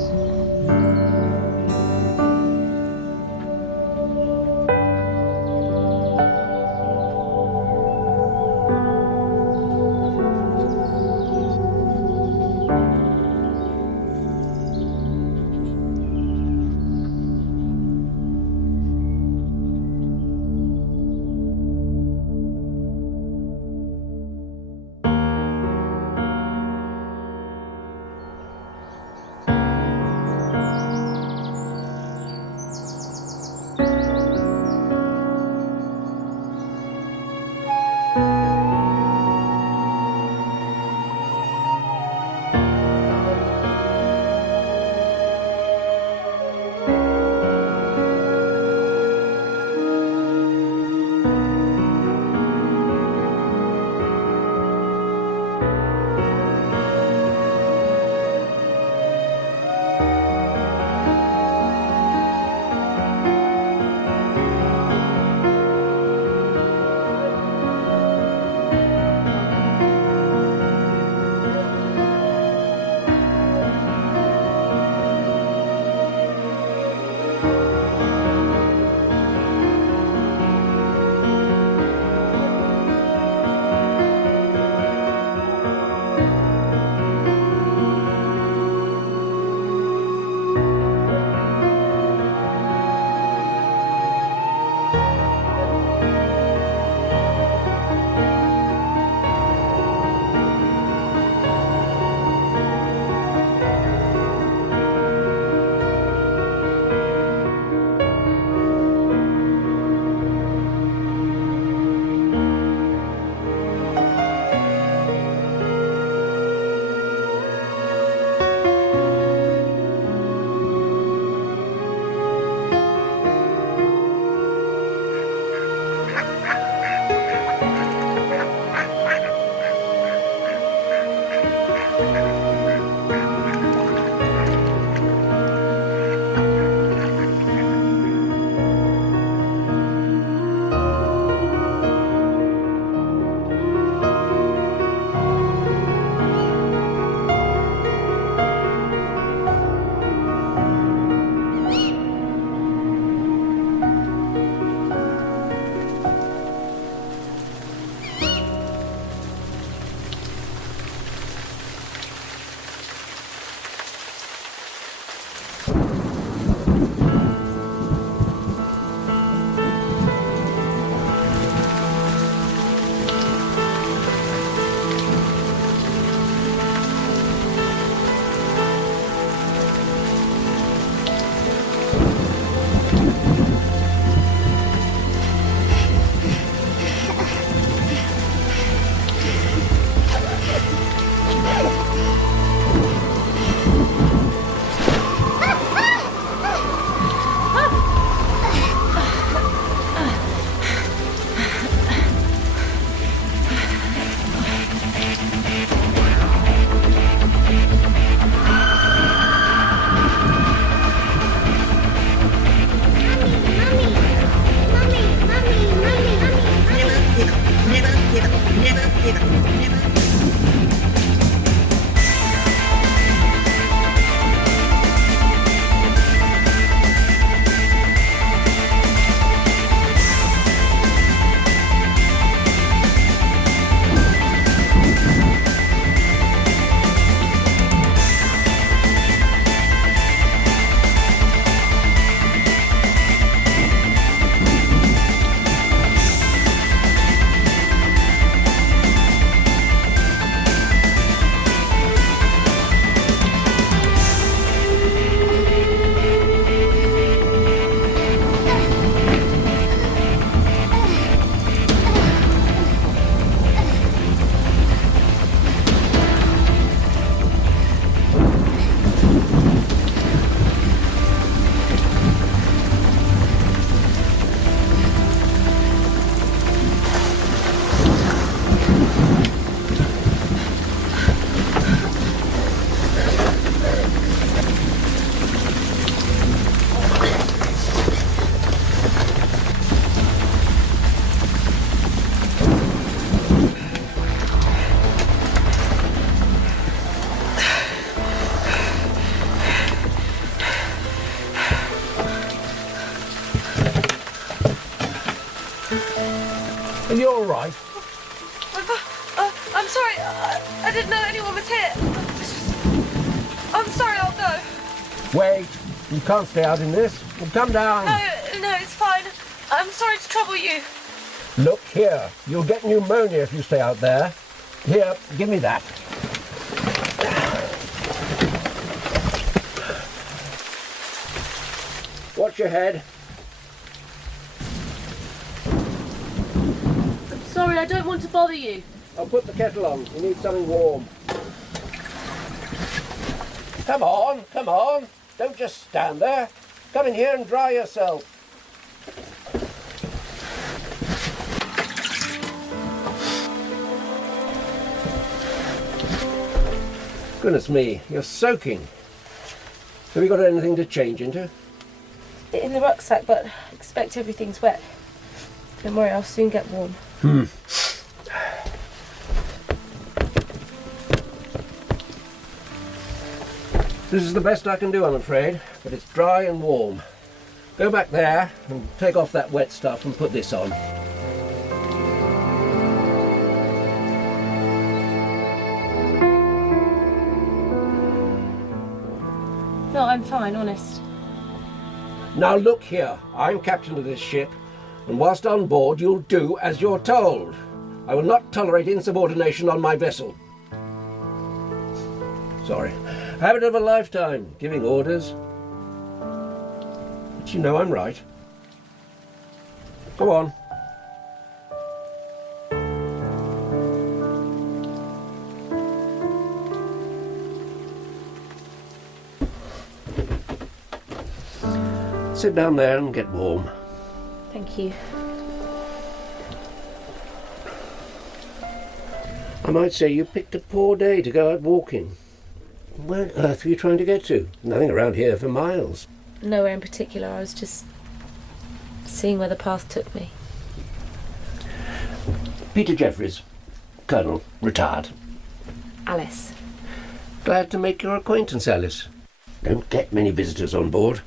Are you all right? I'm sorry. I didn't know anyone was here. I'm sorry. I'll go. Wait, you can't stay out in this. Well, come down. No, it's fine. I'm sorry to trouble you. Look here, you'll get pneumonia if you stay out there. Here, give me that. Watch your head. I'm sorry. I don't want to bother you. I'll put the kettle on. You need something warm. Come on, come on. Don't just stand there. Come in here and dry yourself. Goodness me, you're soaking. Have you got anything to change into? In the rucksack, but I expect everything's wet. Don't worry, I'll soon get warm. This is the best I can do, I'm afraid, but it's dry and warm. Go back there and take off that wet stuff and put this on. No, I'm fine, honest. Now look here, I'm captain of this ship, and whilst on board you'll do as you're told. I will not tolerate insubordination on my vessel. Sorry. Habit of a lifetime, giving orders. But you know I'm right. Go on. Sit down there and get warm. Thank you. I might say you picked a poor day to go out walking. Where on earth were you trying to get to? Nothing around here for miles. Nowhere in particular. I was just seeing where the path took me. Peter Jeffries, Colonel, retired. Alice. Glad to make your acquaintance, Alice. Don't get many visitors on board.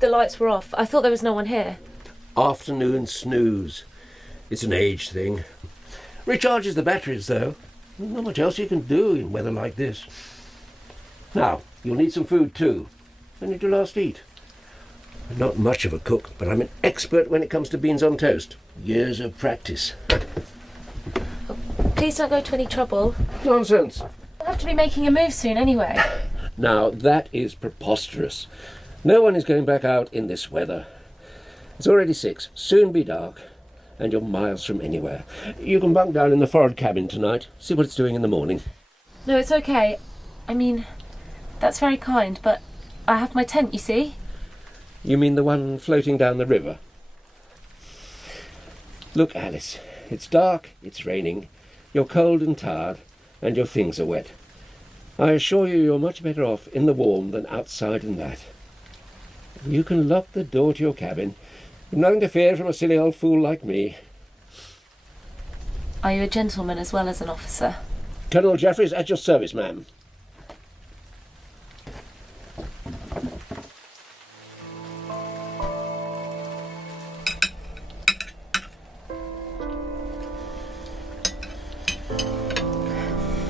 The lights were off. I thought there was no one here. Afternoon snooze. It's an age thing. Recharges the batteries, though. Not much else you can do in weather like this. Now, you'll need some food, too. When did you last eat? I'm not much of a cook, but I'm an expert when it comes to beans on toast. Years of practice. Please don't go to any trouble. Nonsense. I'll have to be making a move soon anyway. Now, that is preposterous. No one is going back out in this weather. It's already 6, soon be dark, and you're miles from anywhere. You can bunk down in the forward cabin tonight, see what it's doing in the morning. No, it's okay. I mean, that's very kind, but I have my tent, you see? You mean the one floating down the river? Look, Alice, it's dark, it's raining, you're cold and tired, and your things are wet. I assure you you're much better off in the warm than outside in that. You can lock the door to your cabin. You've nothing to fear from a silly old fool like me. Are you a gentleman as well as an officer? Colonel Jeffries, at your service, ma'am.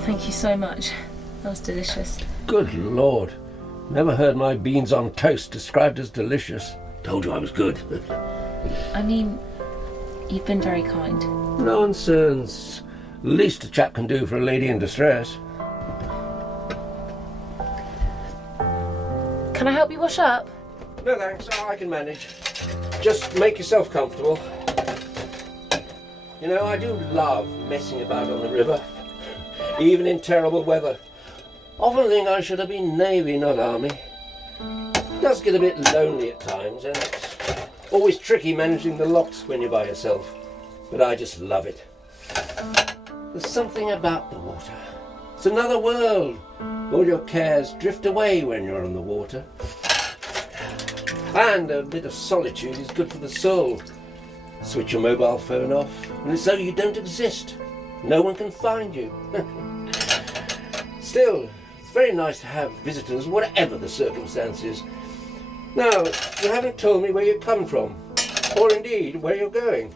Thank you so much. That was delicious. Good Lord. Never heard my beans on toast described as delicious. Told you I was good. I mean, you've been very kind. Nonsense. Least a chap can do for a lady in distress. Can I help you wash up? No thanks, I can manage. Just make yourself comfortable. You know, I do love messing about on the river, even in terrible weather. Often think I should have been Navy, not Army. It does get a bit lonely at times, and it's always tricky managing the locks when you're by yourself. But I just love it. There's something about the water. It's another world. All your cares drift away when you're on the water. And a bit of solitude is good for the soul. Switch your mobile phone off, and it's though you don't exist. No one can find you. Still, it's very nice to have visitors, whatever the circumstances. Now, you haven't told me where you come from, or indeed where you're going.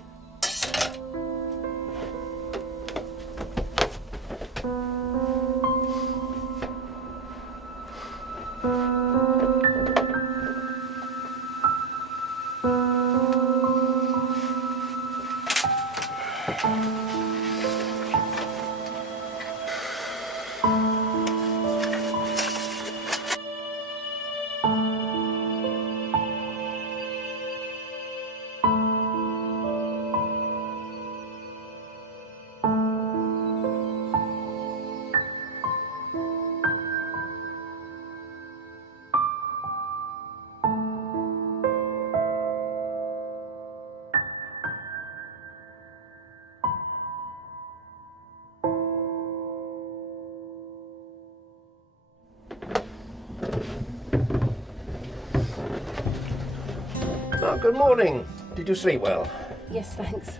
Oh, good morning. Did you sleep well? Yes, thanks.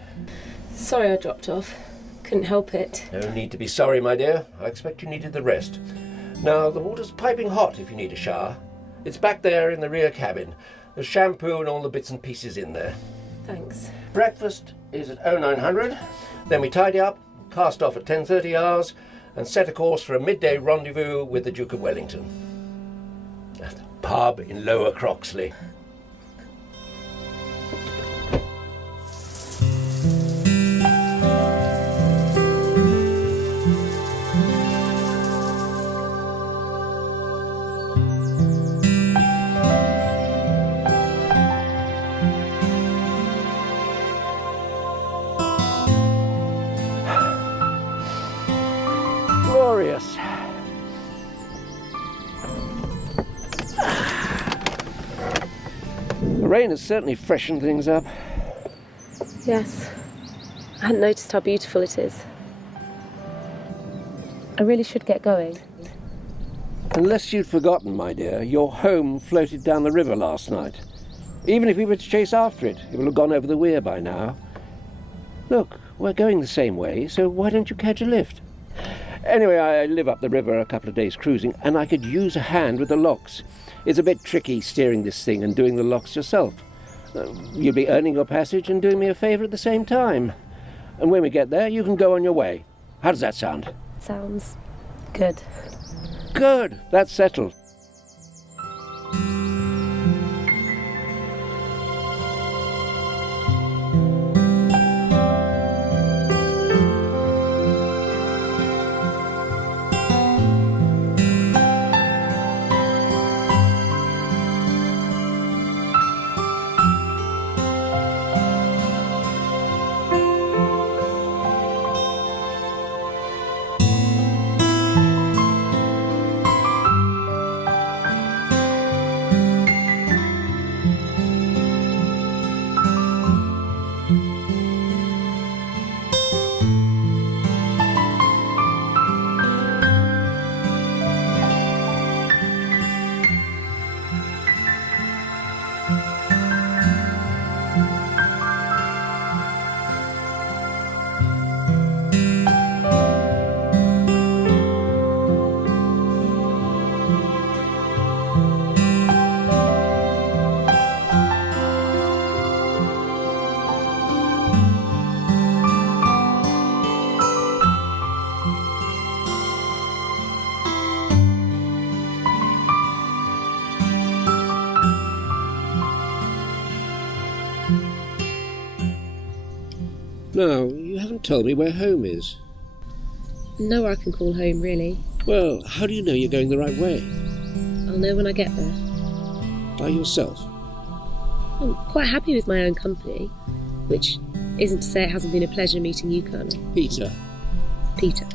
Sorry I dropped off. Couldn't help it. No need to be sorry, my dear. I expect you needed the rest. Now, the water's piping hot if you need a shower. It's back there in the rear cabin. There's shampoo and all the bits and pieces in there. Thanks. Breakfast is at 0900. Then we tidy up, cast off at 10:30 hours, and set a course for a midday rendezvous with the Duke of Wellington. At the pub in Lower Croxley. Glorious. The rain has certainly freshened things up. Yes. I hadn't noticed how beautiful it is. I really should get going. Unless you'd forgotten, my dear, your home floated down the river last night. Even if we were to chase after it, it will have gone over the weir by now. Look, we're going the same way, so why don't you catch a lift? Anyway, I live up the river a couple of days cruising, and I could use a hand with the locks. It's a bit tricky steering this thing and doing the locks yourself. You'll be earning your passage and doing me a favour at the same time. And when we get there, you can go on your way. How does that sound? Sounds good. Good, that's settled. Now, you haven't told me where home is. Nowhere I can call home, really. Well, how do you know you're going the right way? I'll know when I get there. By yourself? I'm quite happy with my own company, which isn't to say it hasn't been a pleasure meeting you, Colonel. Peter. Peter.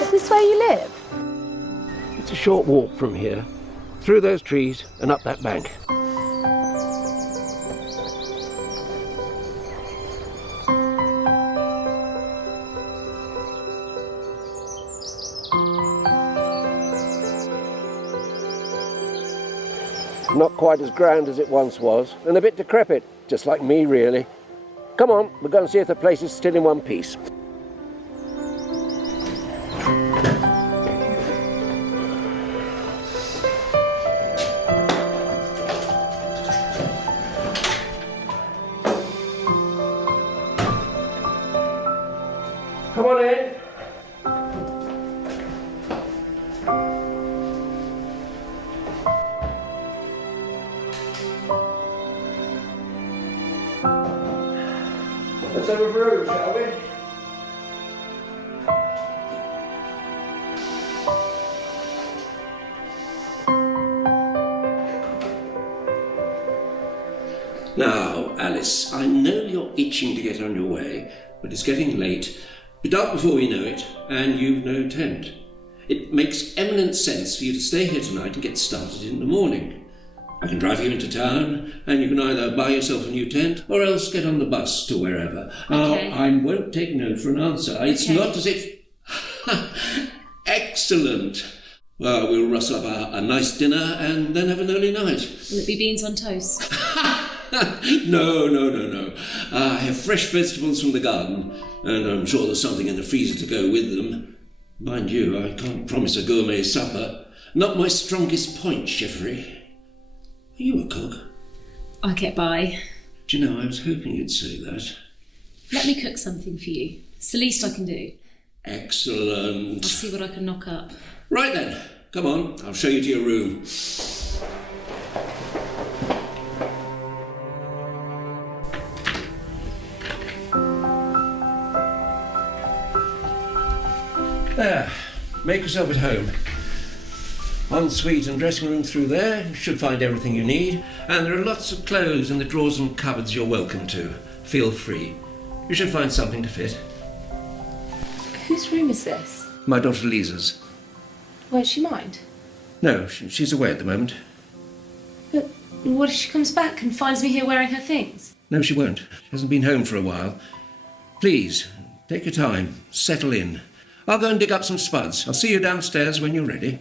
Is this where you live? It's a short walk from here, through those trees and up that bank. Not quite as grand as it once was, and a bit decrepit, just like me, really. Come on, we're going to see if the place is still in one piece. Come on in. Let's have a brew, shall we? Now, Alice, I know you're itching to get on your way, but it's getting late. Be dark before we know it, and you've no tent. It makes eminent sense for you to stay here tonight and get started in the morning. I can drive you into town, and you can either buy yourself a new tent or else get on the bus to wherever. Okay. I won't take no for an answer. It's Okay. not as if... Excellent. Well, we'll rustle up a nice dinner and then have an early night. Will it be beans on toast? No. I have fresh vegetables from the garden, and I'm sure there's something in the freezer to go with them. Mind you, I can't promise a gourmet supper. Not my strongest point, Jeffrey. Are you a cook? I get by. Do you know, I was hoping you'd say that. Let me cook something for you. It's the least I can do. Excellent. I'll see what I can knock up. Right then, come on, I'll show you to your room. There, make yourself at home. Ensuite and dressing room through there. You should find everything you need. And there are lots of clothes in the drawers and cupboards you're welcome to. Feel free. You should find something to fit. Whose room is this? My daughter Lisa's. Won't she mind? No, she's away at the moment. But what if she comes back and finds me here wearing her things? No, she won't. She hasn't been home for a while. Please, take your time. Settle in. I'll go and dig up some spuds. I'll see you downstairs when you're ready.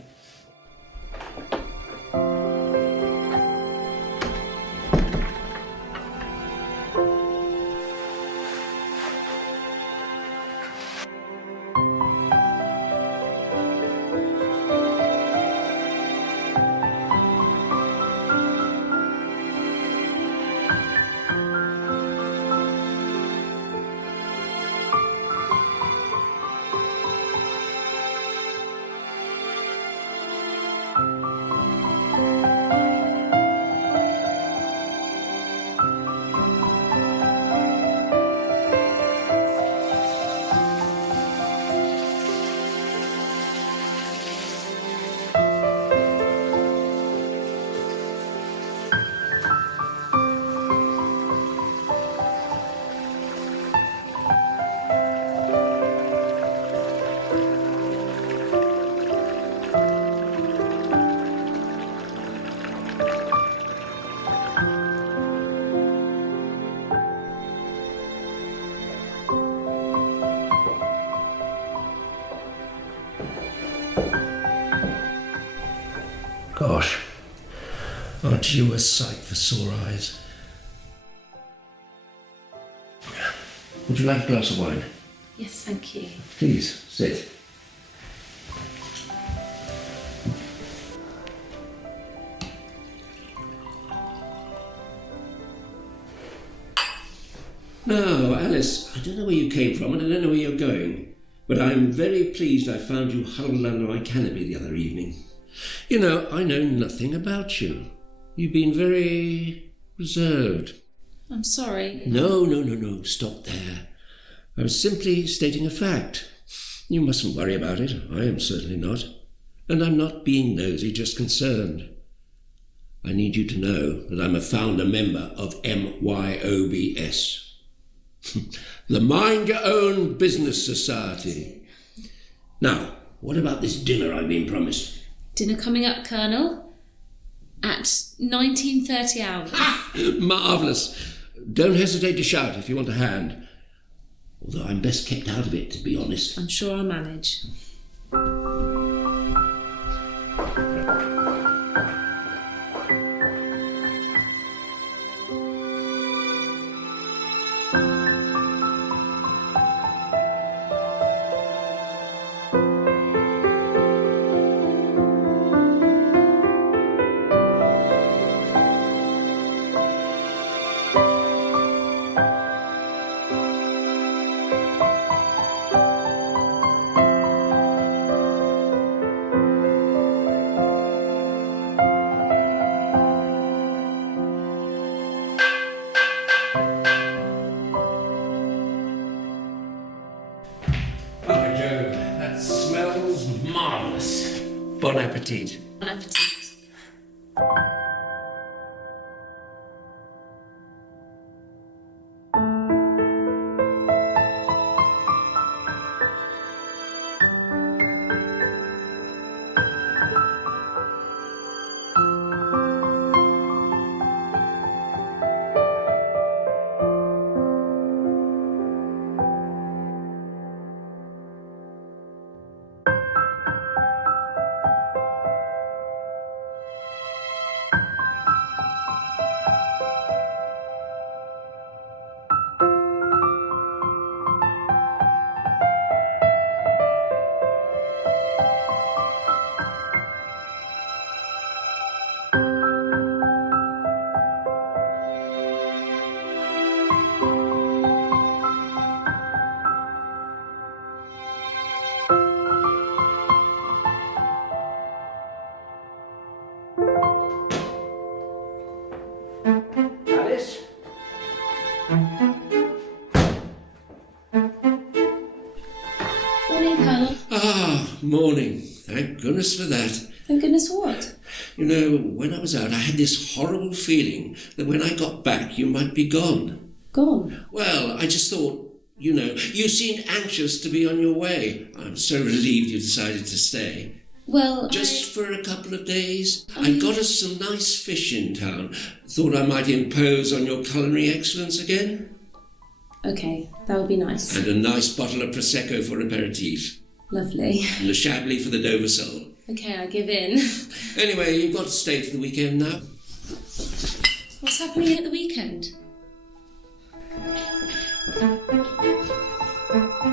Gosh, aren't you a sight for sore eyes? Would you like a glass of wine? Yes, thank you. Please, sit. No, Alice, I don't know where you came from and I don't know where you're going, but I'm very pleased I found you huddled under my canopy the other evening. You know, I know nothing about you. You've been very reserved. I'm sorry. No, stop there. I was simply stating a fact. You mustn't worry about it. I am certainly not. And I'm not being nosy, just concerned. I need you to know that I'm a founder member of MYOBS. The Mind Your Own Business Society. Now, what about this dinner I've been promised? Dinner coming up, Colonel, at 19:30 hours. Marvellous. Don't hesitate to shout if you want a hand. Although I'm best kept out of it, to be honest. I'm sure I'll manage. Bon appetit. Bon appetit. Morning. Thank goodness for that. Thank goodness for what? You know, when I was out, I had this horrible feeling that when I got back, you might be gone. Gone? Well, I just thought, you know, you seemed anxious to be on your way. I'm so relieved you decided to stay. Well, Just for a couple of days. I got us some nice fish in town. Thought I might impose on your culinary excellence again. Okay, that would be nice. And a nice bottle of Prosecco for aperitif. Lovely. And a Chablis for the Dover soul. Okay, I give in. Anyway, you've got to stay for the weekend now. What's happening at the weekend?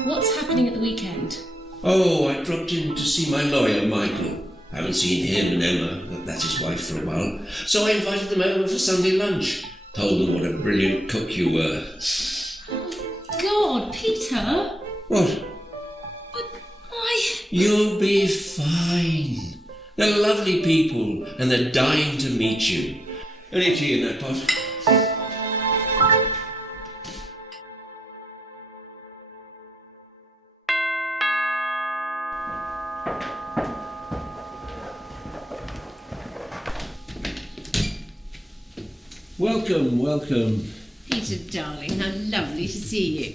What's happening at the weekend? Oh, I dropped in to see my lawyer, Michael. Haven't seen him and Emma, that's his wife, for a while. So I invited them over for Sunday lunch. Told them what a brilliant cook you were. God, Peter! What? You'll be fine. They're lovely people and they're dying to meet you. Any tea in that pot? Welcome, welcome. Peter, darling, how lovely to see you.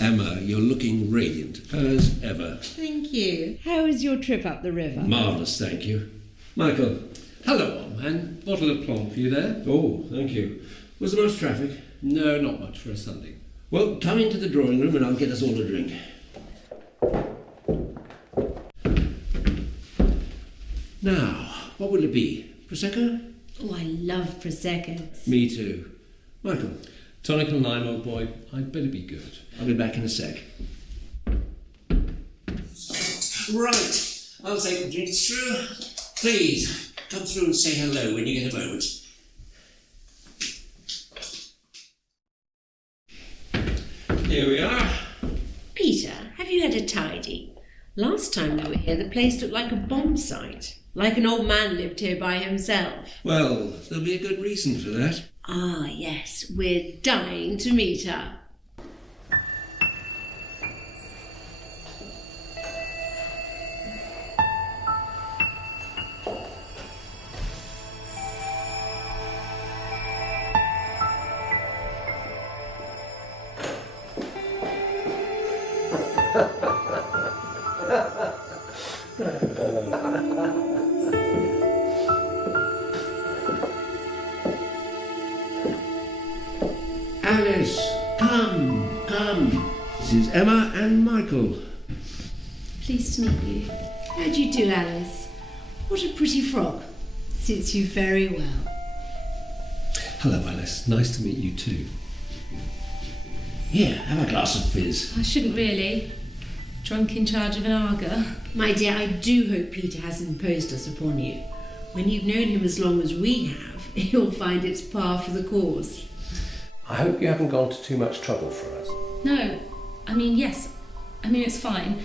Emma, you're looking radiant, as ever. Thank you. How was your trip up the river? Marvellous, thank you. Michael. Hello, old man. Bottle of plonk for you there. Oh, thank you. Was there much traffic? No, not much for a Sunday. Well, come into the drawing room and I'll get us all a drink. Now, what will it be? Prosecco? Oh, I love Prosecco. Me too. Michael? Tonic and lime, old boy. I'd better be good. I'll be back in a sec. Right. I'll take the drinks through. Please, come through and say hello when you get a moment. Here we are. Peter, have you had a tidy? Last time we were here, the place looked like a bomb site. Like an old man lived here by himself. Well, there'll be a good reason for that. Ah, yes, we're dying to meet her. Alice, come. This is Emma and Michael. Pleased to meet you. How do you do, Alice? What a pretty frock. Suits you very well. Hello, Alice. Nice to meet you too. Here, have a glass of fizz. I shouldn't really. Drunk in charge of an Arga. My dear, I do hope Peter hasn't imposed us upon you. When you've known him as long as we have, you'll find it's par for the course. I hope you haven't gone to too much trouble for us. No, I mean, yes. I mean, it's fine.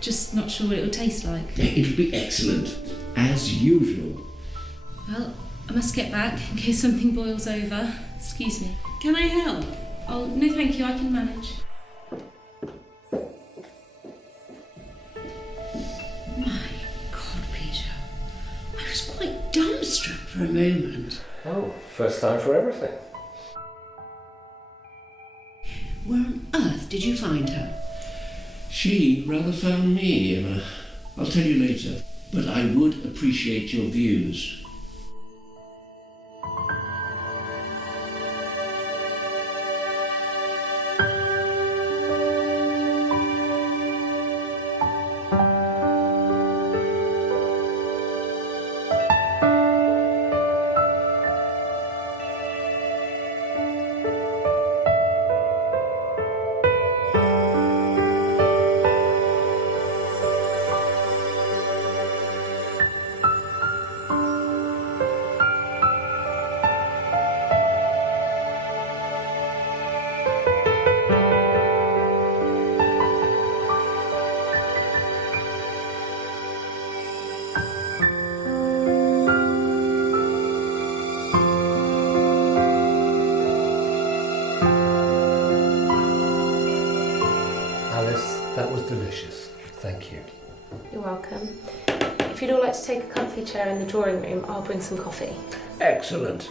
Just not sure what it will taste like. It'll be excellent, as usual. Well, I must get back in case something boils over. Excuse me. Can I help? Oh, no thank you, I can manage. My God, Peter. I was quite dumbstruck for a moment. Oh, first time for everything. Where on earth did you find her? She rather found me, Emma. I'll tell you later, but I would appreciate your views. That was delicious. Thank you. You're welcome. If you'd all like to take a comfy chair in the drawing room, I'll bring some coffee. Excellent.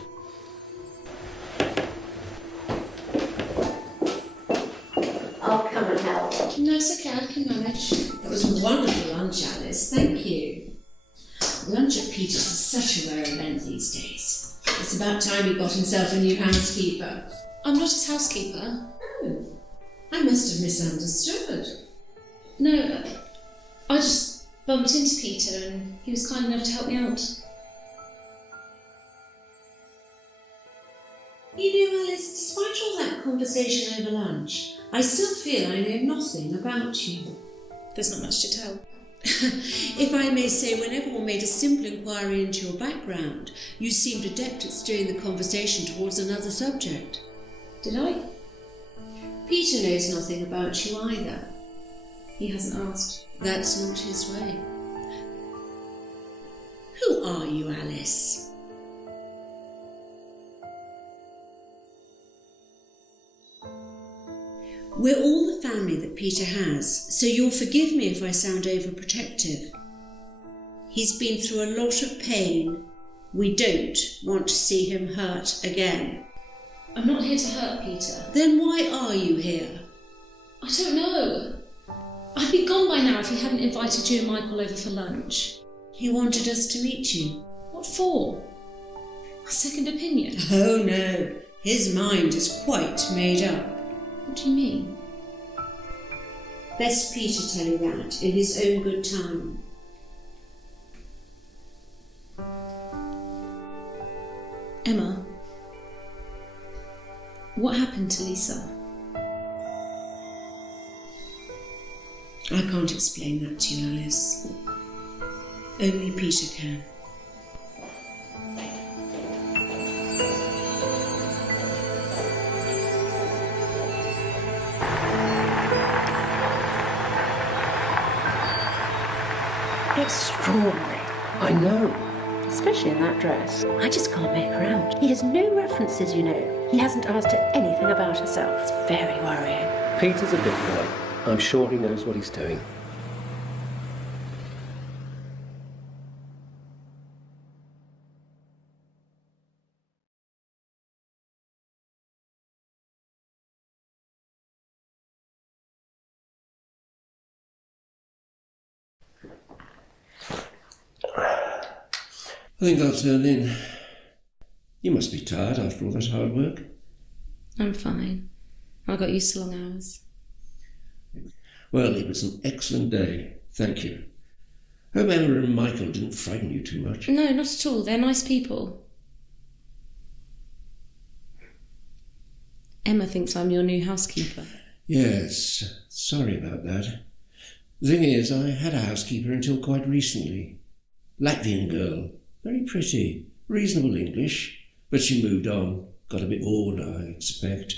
I'll come and help. No, it's okay, I can manage. That was a wonderful lunch, Alice. Thank you. Lunch at Peter's is such a rare event these days. It's about time he got himself a new housekeeper. I'm not his housekeeper. Oh, I must have misunderstood. No, I just bumped into Peter and he was kind enough to help me out. You know, Alice, despite all that conversation over lunch, I still feel I know nothing about you. There's not much to tell. If I may say, whenever one made a simple inquiry into your background, you seemed adept at steering the conversation towards another subject. Did I? Peter knows nothing about you either. He hasn't asked. That's not his way. Who are you, Alice? We're all the family that Peter has, so you'll forgive me if I sound overprotective. He's been through a lot of pain. We don't want to see him hurt again. I'm not here to hurt Peter. Then why are you here? I don't know. I'd be gone by now if he hadn't invited you and Michael over for lunch. He wanted us to meet you. What for? A second opinion? Oh no, his mind is quite made up. What do you mean? Best Peter tell you that in his own good time. Emma, what happened to Lisa? I can't explain that to you, Alice. Only Peter can. extraordinary. I know. Especially in that dress. I just can't make her out. He has no references, you know. He hasn't asked her anything about herself. It's very worrying. Peter's a big boy. I'm sure he knows what he's doing. I think I'll turn in. You must be tired after all that hard work. I'm fine. I got used to long hours. Well, it was an excellent day. Thank you. Hope Emma and Michael didn't frighten you too much. No, not at all. They're nice people. Emma thinks I'm your new housekeeper. Yes, sorry about that. The thing is, I had a housekeeper until quite recently. Latvian girl. Very pretty. Reasonable English. But she moved on. Got a bit bored, I expect.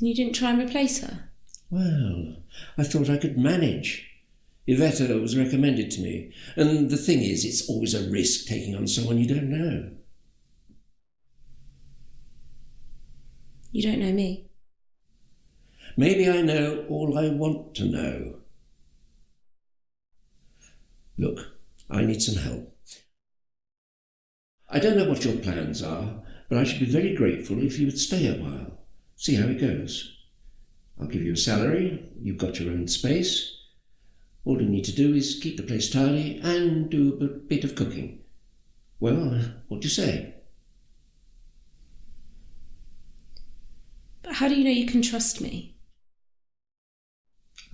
And you didn't try and replace her? Well, I thought I could manage. Iveta was recommended to me. And the thing is, it's always a risk taking on someone you don't know. You don't know me. Maybe I know all I want to know. Look, I need some help. I don't know what your plans are, but I should be very grateful if you would stay a while. See how it goes. I'll give you a salary, you've got your own space. All you need to do is keep the place tidy and do a bit of cooking. Well, what do you say? But how do you know you can trust me?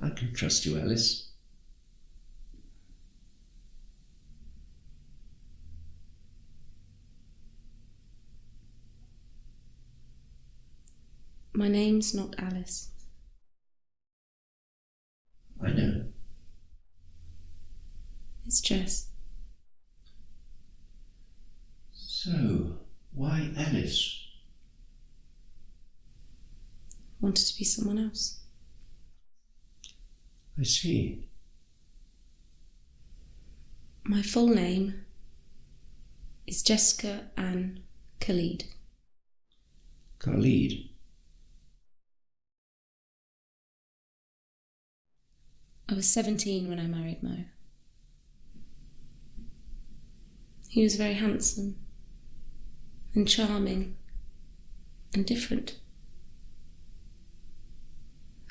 I can trust you, Alice. My name's not Alice. I know. It's Jess. So, why Alice? Wanted to be someone else. I see. My full name is Jessica Ann Khalid. Khalid. I was 17 when I married Mo. He was very handsome and charming and different.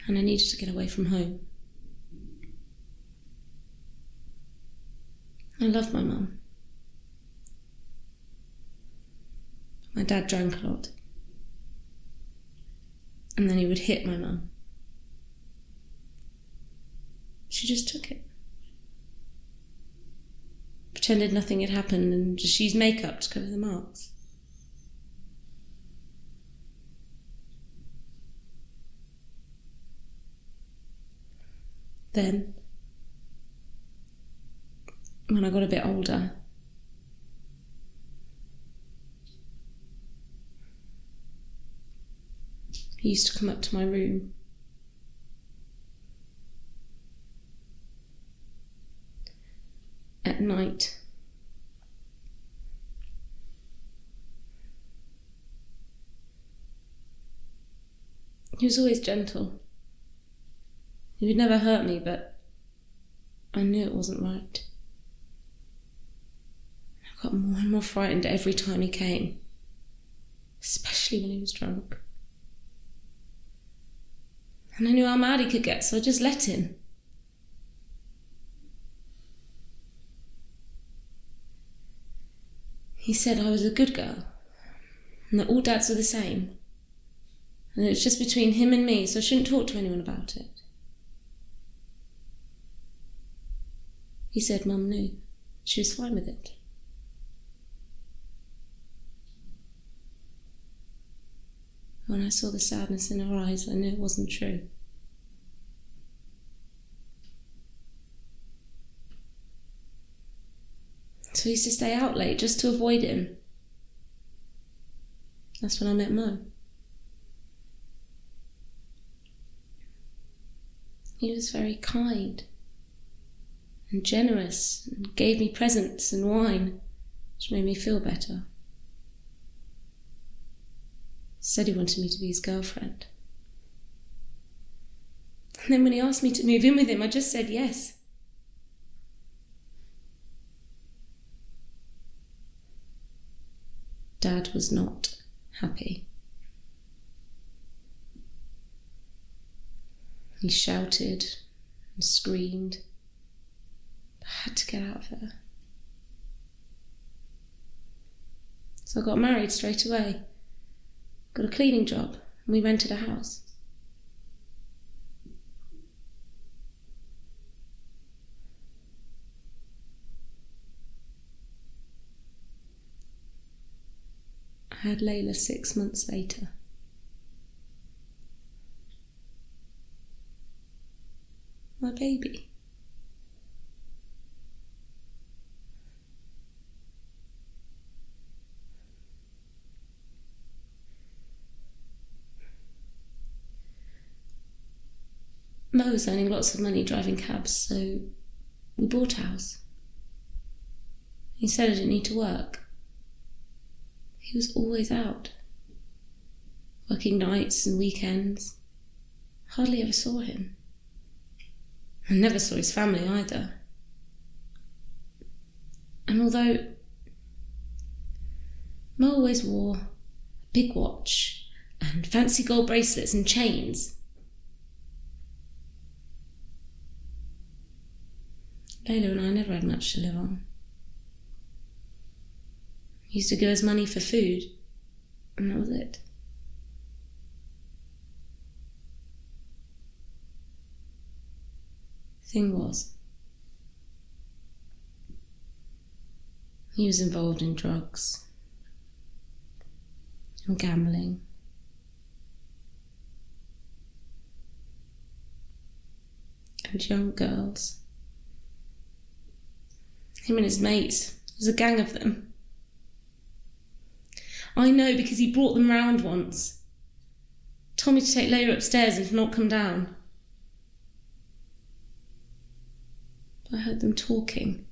And I needed to get away from home. I loved my mum. My dad drank a lot. And then he would hit my mum. She just took it. Pretended nothing had happened and just used makeup to cover the marks. Then, when I got a bit older, he used to come up to my room. At night. He was always gentle. He would never hurt me, but I knew it wasn't right. I got more and more frightened every time he came, especially when he was drunk. And I knew how mad he could get, so I just let him. He said I was a good girl, and that all dads were the same, and it was just between him and me, so I shouldn't talk to anyone about it. He said Mum knew. She was fine with it. When I saw the sadness in her eyes, I knew it wasn't true. So I used to stay out late just to avoid him. That's when I met Mo. He was very kind and generous and gave me presents and wine, which made me feel better. Said he wanted me to be his girlfriend. And then when he asked me to move in with him, I just said yes. Dad was not happy. He shouted and screamed. I had to get out of there. So I got married straight away. Got a cleaning job, and we rented a house. I had Layla 6 months later. My baby. Mo was earning lots of money driving cabs, so we bought a house. He said I didn't need to work. He was always out, working nights and weekends. Hardly ever saw him. I never saw his family either. And although Mo always wore a big watch and fancy gold bracelets and chains, Layla and I never had much to live on. He used to give us money for food, and that was it. Thing was, he was involved in drugs and gambling. And young girls. Him and his mates, there was a gang of them. I know because he brought them round once. Told me to take Layla upstairs and to not come down. I heard them talking.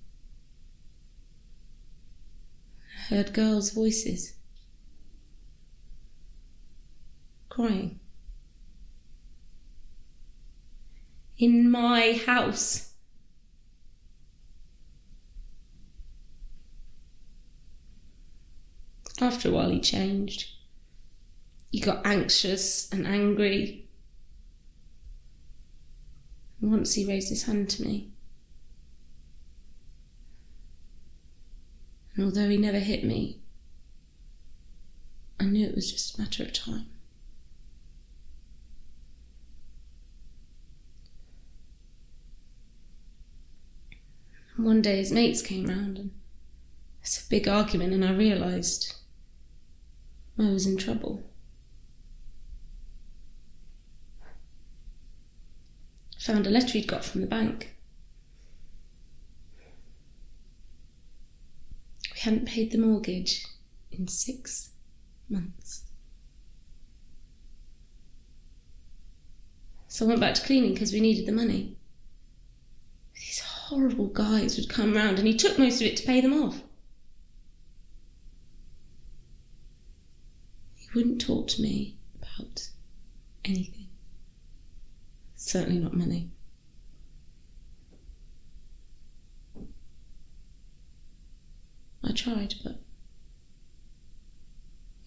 I heard girls' voices. Crying. In my house. After a while he changed. He got anxious and angry. And once he raised his hand to me. And although he never hit me, I knew it was just a matter of time. And one day his mates came round and there was a big argument, and I realised Mo was in trouble. Found a letter he'd got from the bank. We hadn't paid the mortgage in 6 months. So I went back to cleaning because we needed the money. These horrible guys would come round and he took most of it to pay them off. He wouldn't talk to me about anything. Certainly not money. I tried, but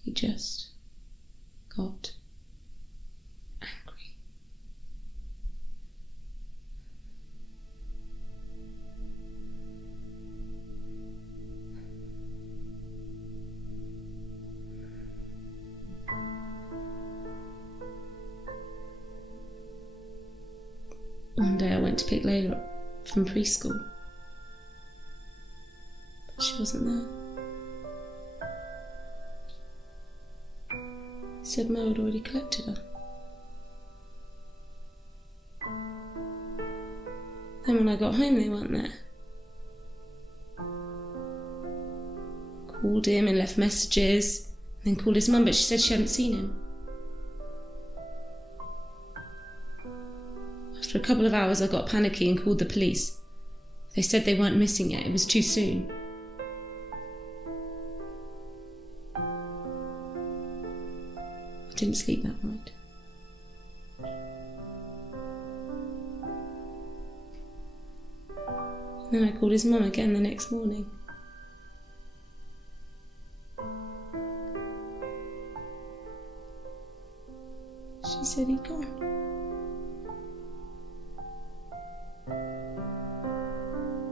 he just got angry. One day I went to pick Layla up from preschool. She wasn't there. He said Mo had already collected her. Then when I got home, they weren't there. Called him and left messages, and then called his mum, but she said she hadn't seen him. After a couple of hours, I got panicky and called the police. They said they weren't missing yet, it was too soon. I didn't sleep that night. Then I called his mum again the next morning. She said he'd gone.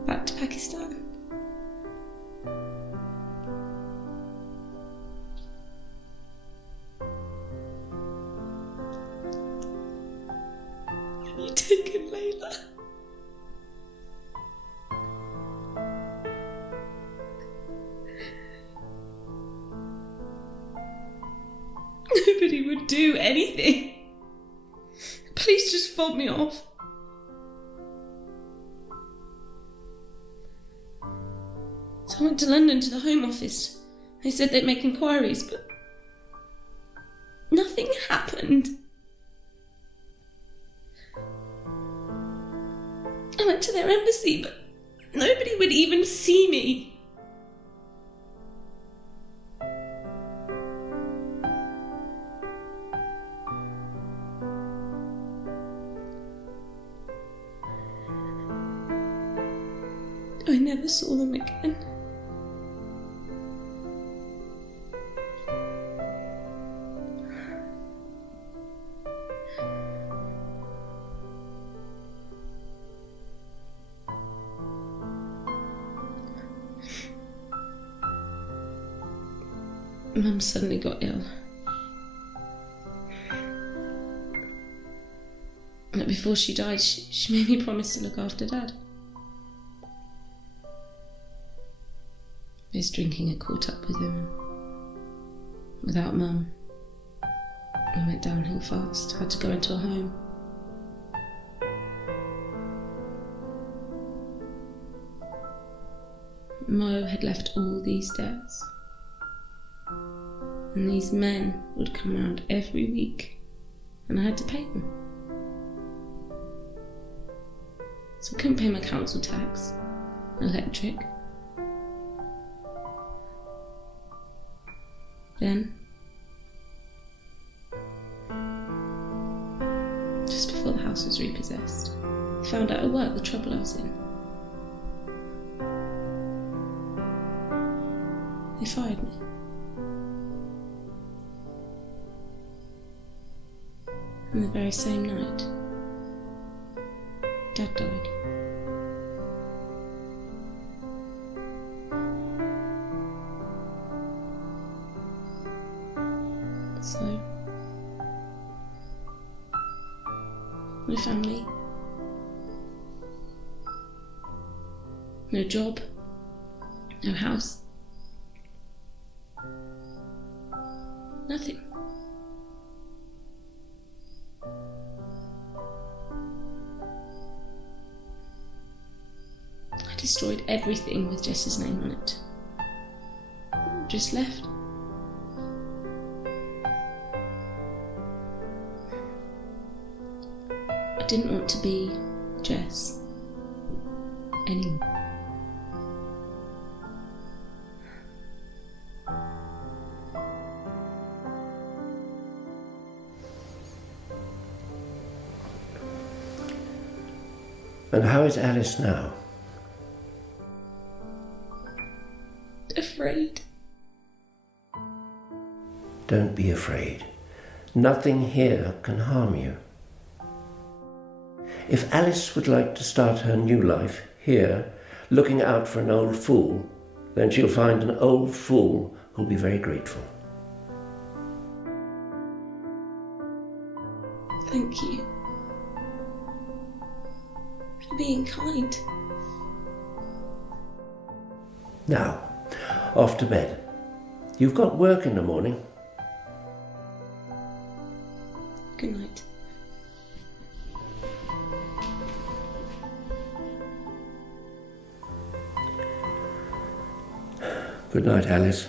Back to Pakistan. And he'd taken Layla. Nobody would do anything. Police just fobbed me off. So I went to London to the Home Office. They said they'd make inquiries, but nothing happened. I went to their embassy, but nobody would even see me. I never saw them again. Mum suddenly got ill. But before she died, she made me promise to look after Dad. His drinking had caught up with him. Without Mum, I went downhill fast, had to go into a home. Mo had left all these debts. And these men would come round every week, and I had to pay them. So I couldn't pay my council tax, electric. Then, just before the house was repossessed, I found out at work the trouble I was in. They fired me. And the very same night, Dad died. So, no family, no job, no house, nothing. I destroyed everything with Jess's name on it. Just left. I didn't want to be Jess anymore. And how is Alice now? Afraid. Don't be afraid. Nothing here can harm you. If Alice would like to start her new life here, looking out for an old fool, then she'll find an old fool who'll be very grateful. Thank you for being kind. Now, off to bed. You've got work in the morning. Good night. Good night, Alice.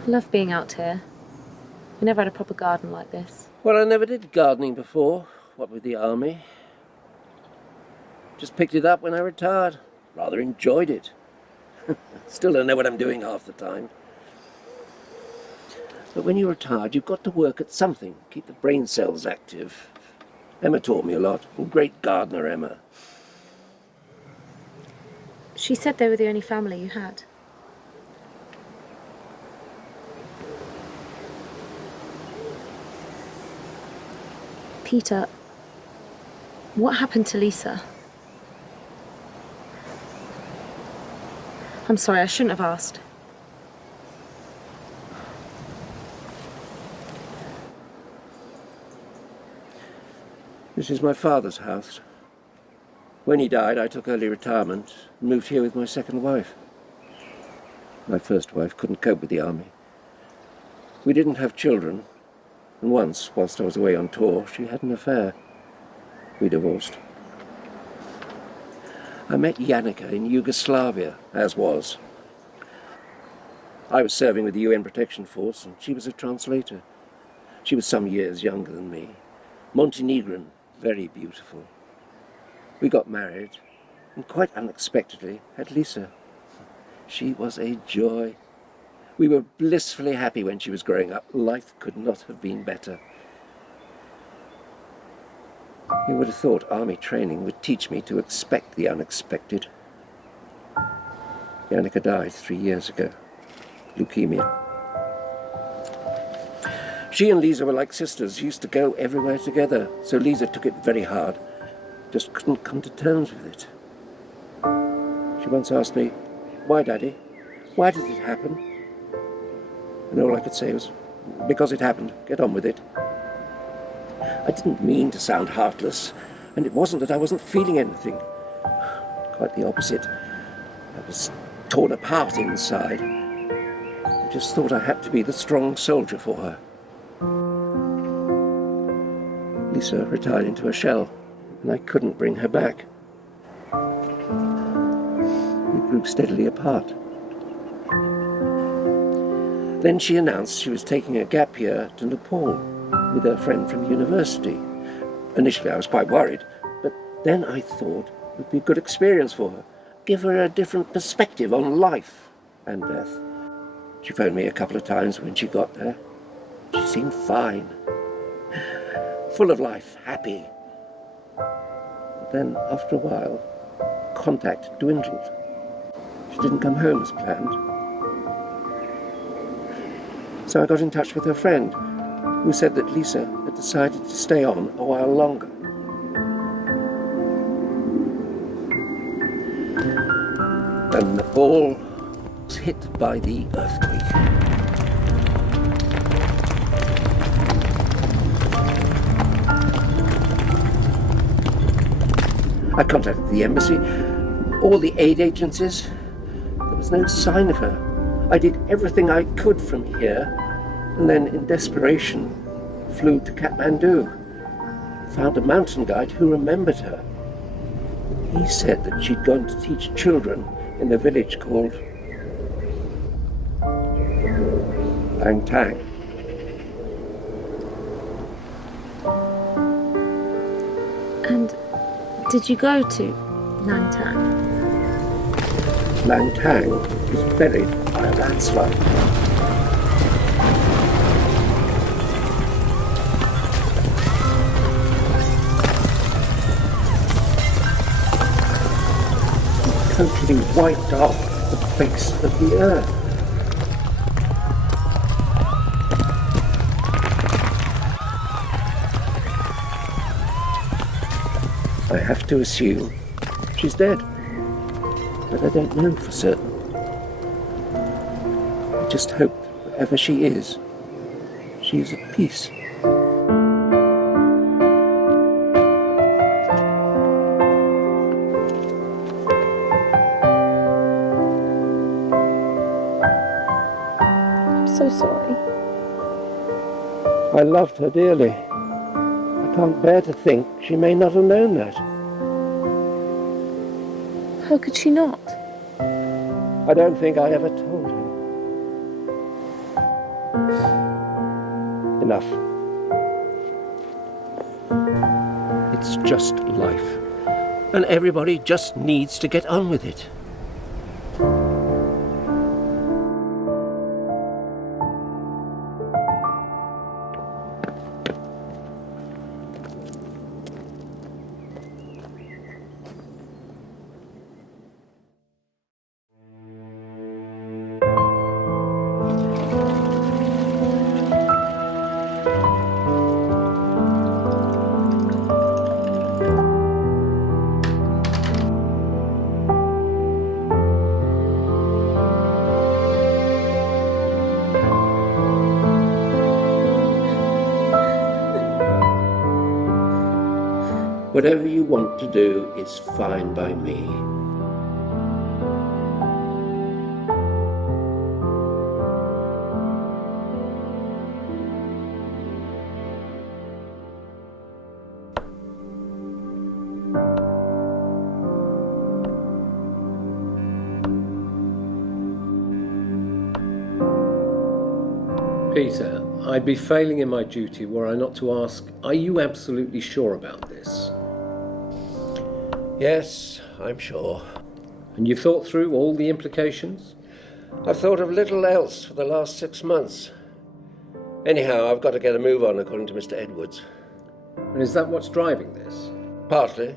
I love being out here. We never had a proper garden like this. Well, I never did gardening before, what with the army. Just picked it up when I retired. Rather enjoyed it. Still don't know what I'm doing half the time. But when you're retired, you've got to work at something, keep the brain cells active. Emma taught me a lot. Great gardener, Emma. She said they were the only family you had. Peter, what happened to Lisa? I'm sorry, I shouldn't have asked. This is my father's house. When he died, I took early retirement and moved here with my second wife. My first wife couldn't cope with the army. We didn't have children, and once, whilst I was away on tour, she had an affair. We divorced. I met Janica in Yugoslavia, as was. I was serving with the UN Protection Force, and she was a translator. She was some years younger than me. Montenegrin, very beautiful. We got married, and quite unexpectedly had Lisa. She was a joy. We were blissfully happy when she was growing up. Life could not have been better. You would have thought army training would teach me to expect the unexpected. Janica died 3 years ago. Leukemia. She and Lisa were like sisters, used to go everywhere together, so Lisa took it very hard. Just couldn't come to terms with it. She once asked me, "Why, Daddy? Why did it happen?" And all I could say was, "Because it happened. Get on with it." I didn't mean to sound heartless, and it wasn't that I wasn't feeling anything. Quite the opposite. I was torn apart inside. I just thought I had to be the strong soldier for her. Lisa retired into a shell, and I couldn't bring her back. We grew steadily apart. Then she announced she was taking a gap year to Nepal with her friend from university. Initially I was quite worried, but then I thought it would be a good experience for her. Give her a different perspective on life and death. She phoned me a couple of times when she got there. She seemed fine. Full of life, happy. But then, after a while, contact dwindled. She didn't come home as planned. So I got in touch with her friend, who said that Lisa had decided to stay on a while longer. And Nepal was hit by the earthquake. I contacted the embassy, all the aid agencies. There was no sign of her. I did everything I could from here, and then in desperation flew to Kathmandu. Found a mountain guide who remembered her. He said that she'd gone to teach children in a village called Langtang. And did you go to Langtang? Langtang was buried by a landslide. Totally wiped off the face of the earth. I have to assume she's dead, but I don't know for certain. I just hope that wherever she is at peace. I'm so sorry. I loved her dearly. I can't bear to think she may not have known that. How could she not? I don't think I ever told him. Enough. It's just life. And everybody just needs to get on with it. Whatever you want to do is fine by me. Peter, I'd be failing in my duty were I not to ask, are you absolutely sure about this? Yes, I'm sure. And you've thought through all the implications? I've thought of little else for the last 6 months. Anyhow, I've got to get a move on, according to Mr. Edwards. And is that what's driving this? Partly.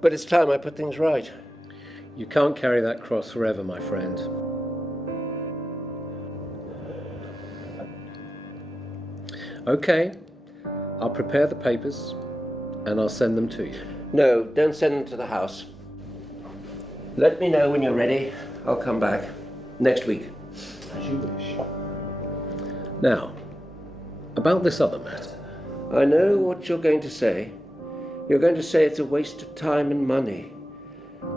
But it's time I put things right. You can't carry that cross forever, my friend. Okay, I'll prepare the papers and I'll send them to you. No, don't send them to the house. Let me know when you're ready. I'll come back next week. As you wish. Now, about this other matter. I know what you're going to say. You're going to say it's a waste of time and money.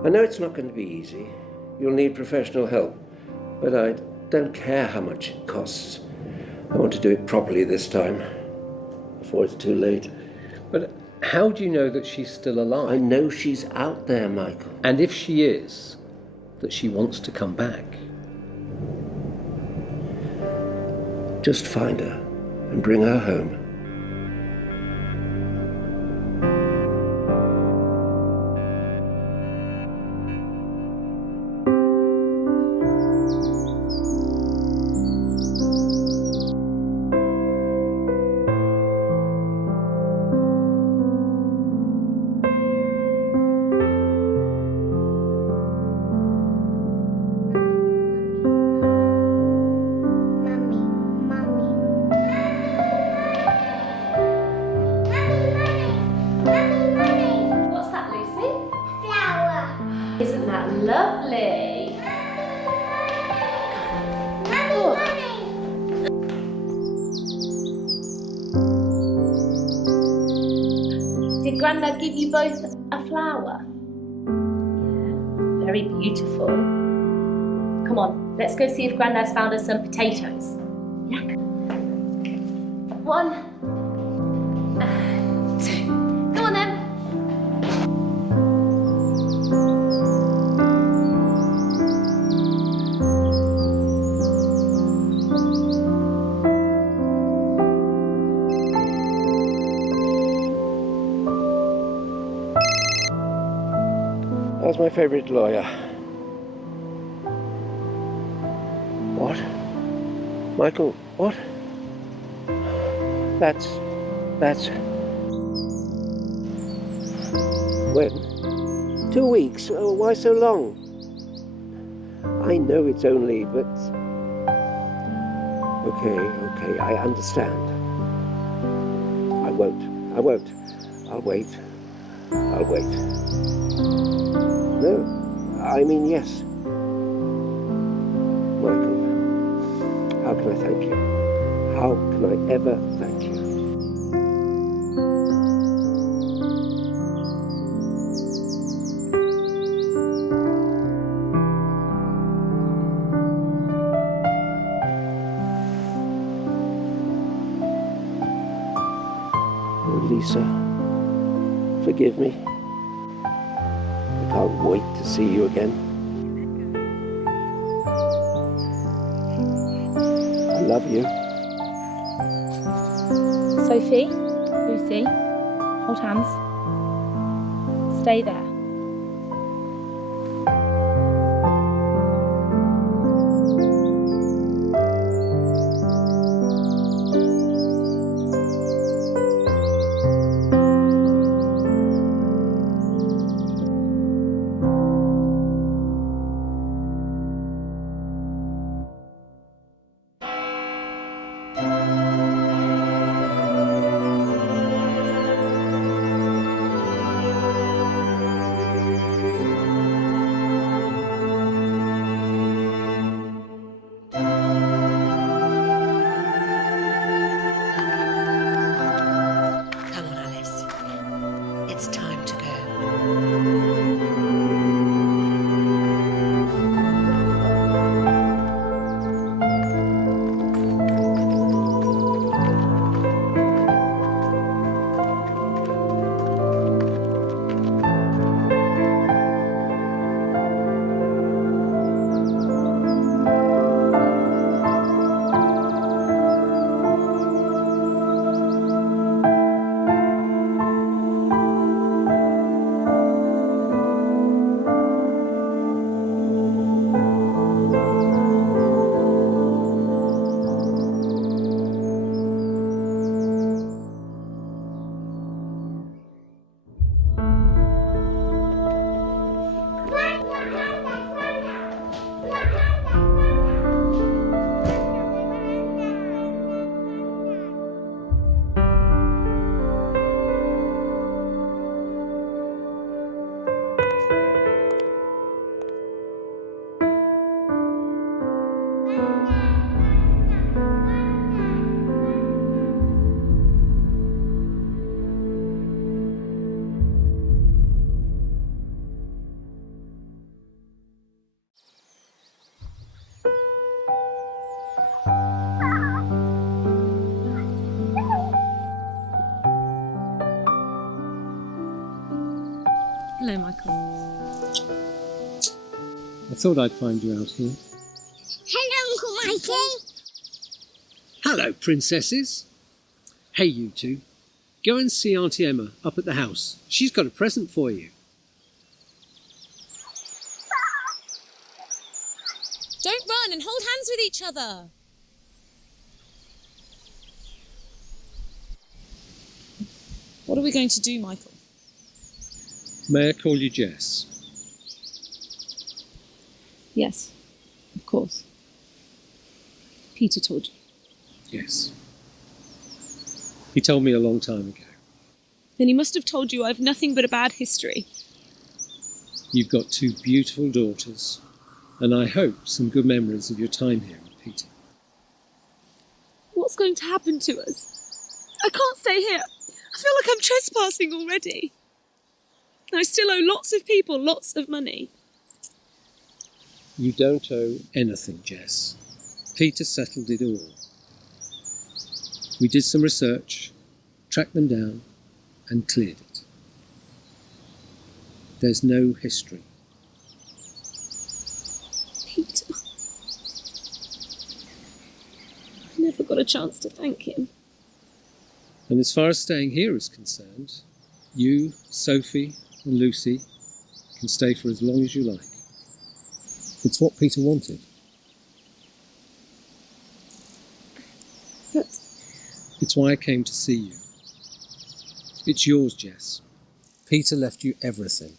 I know it's not going to be easy. You'll need professional help. But I don't care how much it costs. I want to do it properly this time, before it's too late. But how do you know that she's still alive? I know she's out there, Michael. And if she is, that she wants to come back? Just find her and bring her home. What's that, Lucy? Flower. Isn't that lovely? Did Grandad give you both a flower? Yeah, very beautiful. Come on, let's go see if Grandad's found us some potatoes. Yeah. 1, 2. Come on then. That's my favourite lawyer. What? Michael, what? That's... When? 2 weeks? Oh, why so long? I know it's only, but... Okay, I understand. I won't. I'll wait. No, I mean yes. Michael, how can I thank you? How can I ever thank you? Lisa, forgive me. I can't wait to see you again. I love you. Sophie, Lucy, hold hands. Stay there. Hello, Michael. I thought I'd find you out here. Hello, Uncle Mikey. Hello, princesses. Hey, you two. Go and see Auntie Emma up at the house. She's got a present for you. Don't run and hold hands with each other. What are we going to do, Michael? May I call you Jess? Yes, of course. Peter told you. Yes. He told me a long time ago. Then he must have told you I've nothing but a bad history. You've got two beautiful daughters, and I hope some good memories of your time here with Peter. What's going to happen to us? I can't stay here. I feel like I'm trespassing already. I still owe lots of people lots of money. You don't owe anything, Jess. Peter settled it all. We did some research, tracked them down, and cleared it. There's no history. Peter. I never got a chance to thank him. And as far as staying here is concerned, you, Sophie, and Lucy can stay for as long as you like. It's what Peter wanted. But it's why I came to see you. It's yours, Jess. Peter left you everything.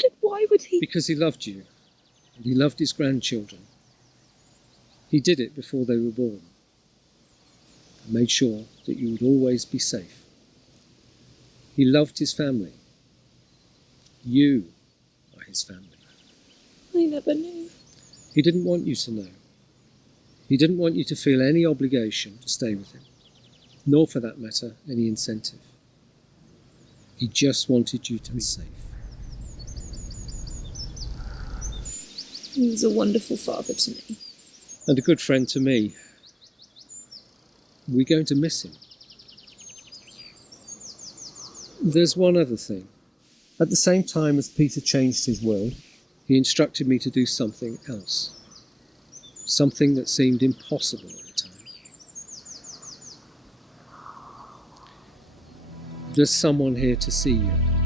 But why would he? Because he loved you, and he loved his grandchildren. He did it before they were born, and made sure that you would always be safe. He loved his family. You are his family. I never knew. He didn't want you to know. He didn't want you to feel any obligation to stay with him, nor for that matter, any incentive. He just wanted you to be safe. He was a wonderful father to me. And a good friend to me. We're going to miss him. There's one other thing. At the same time as Peter changed his will, he instructed me to do something else. something that seemed impossible at the time. There's someone here to see you.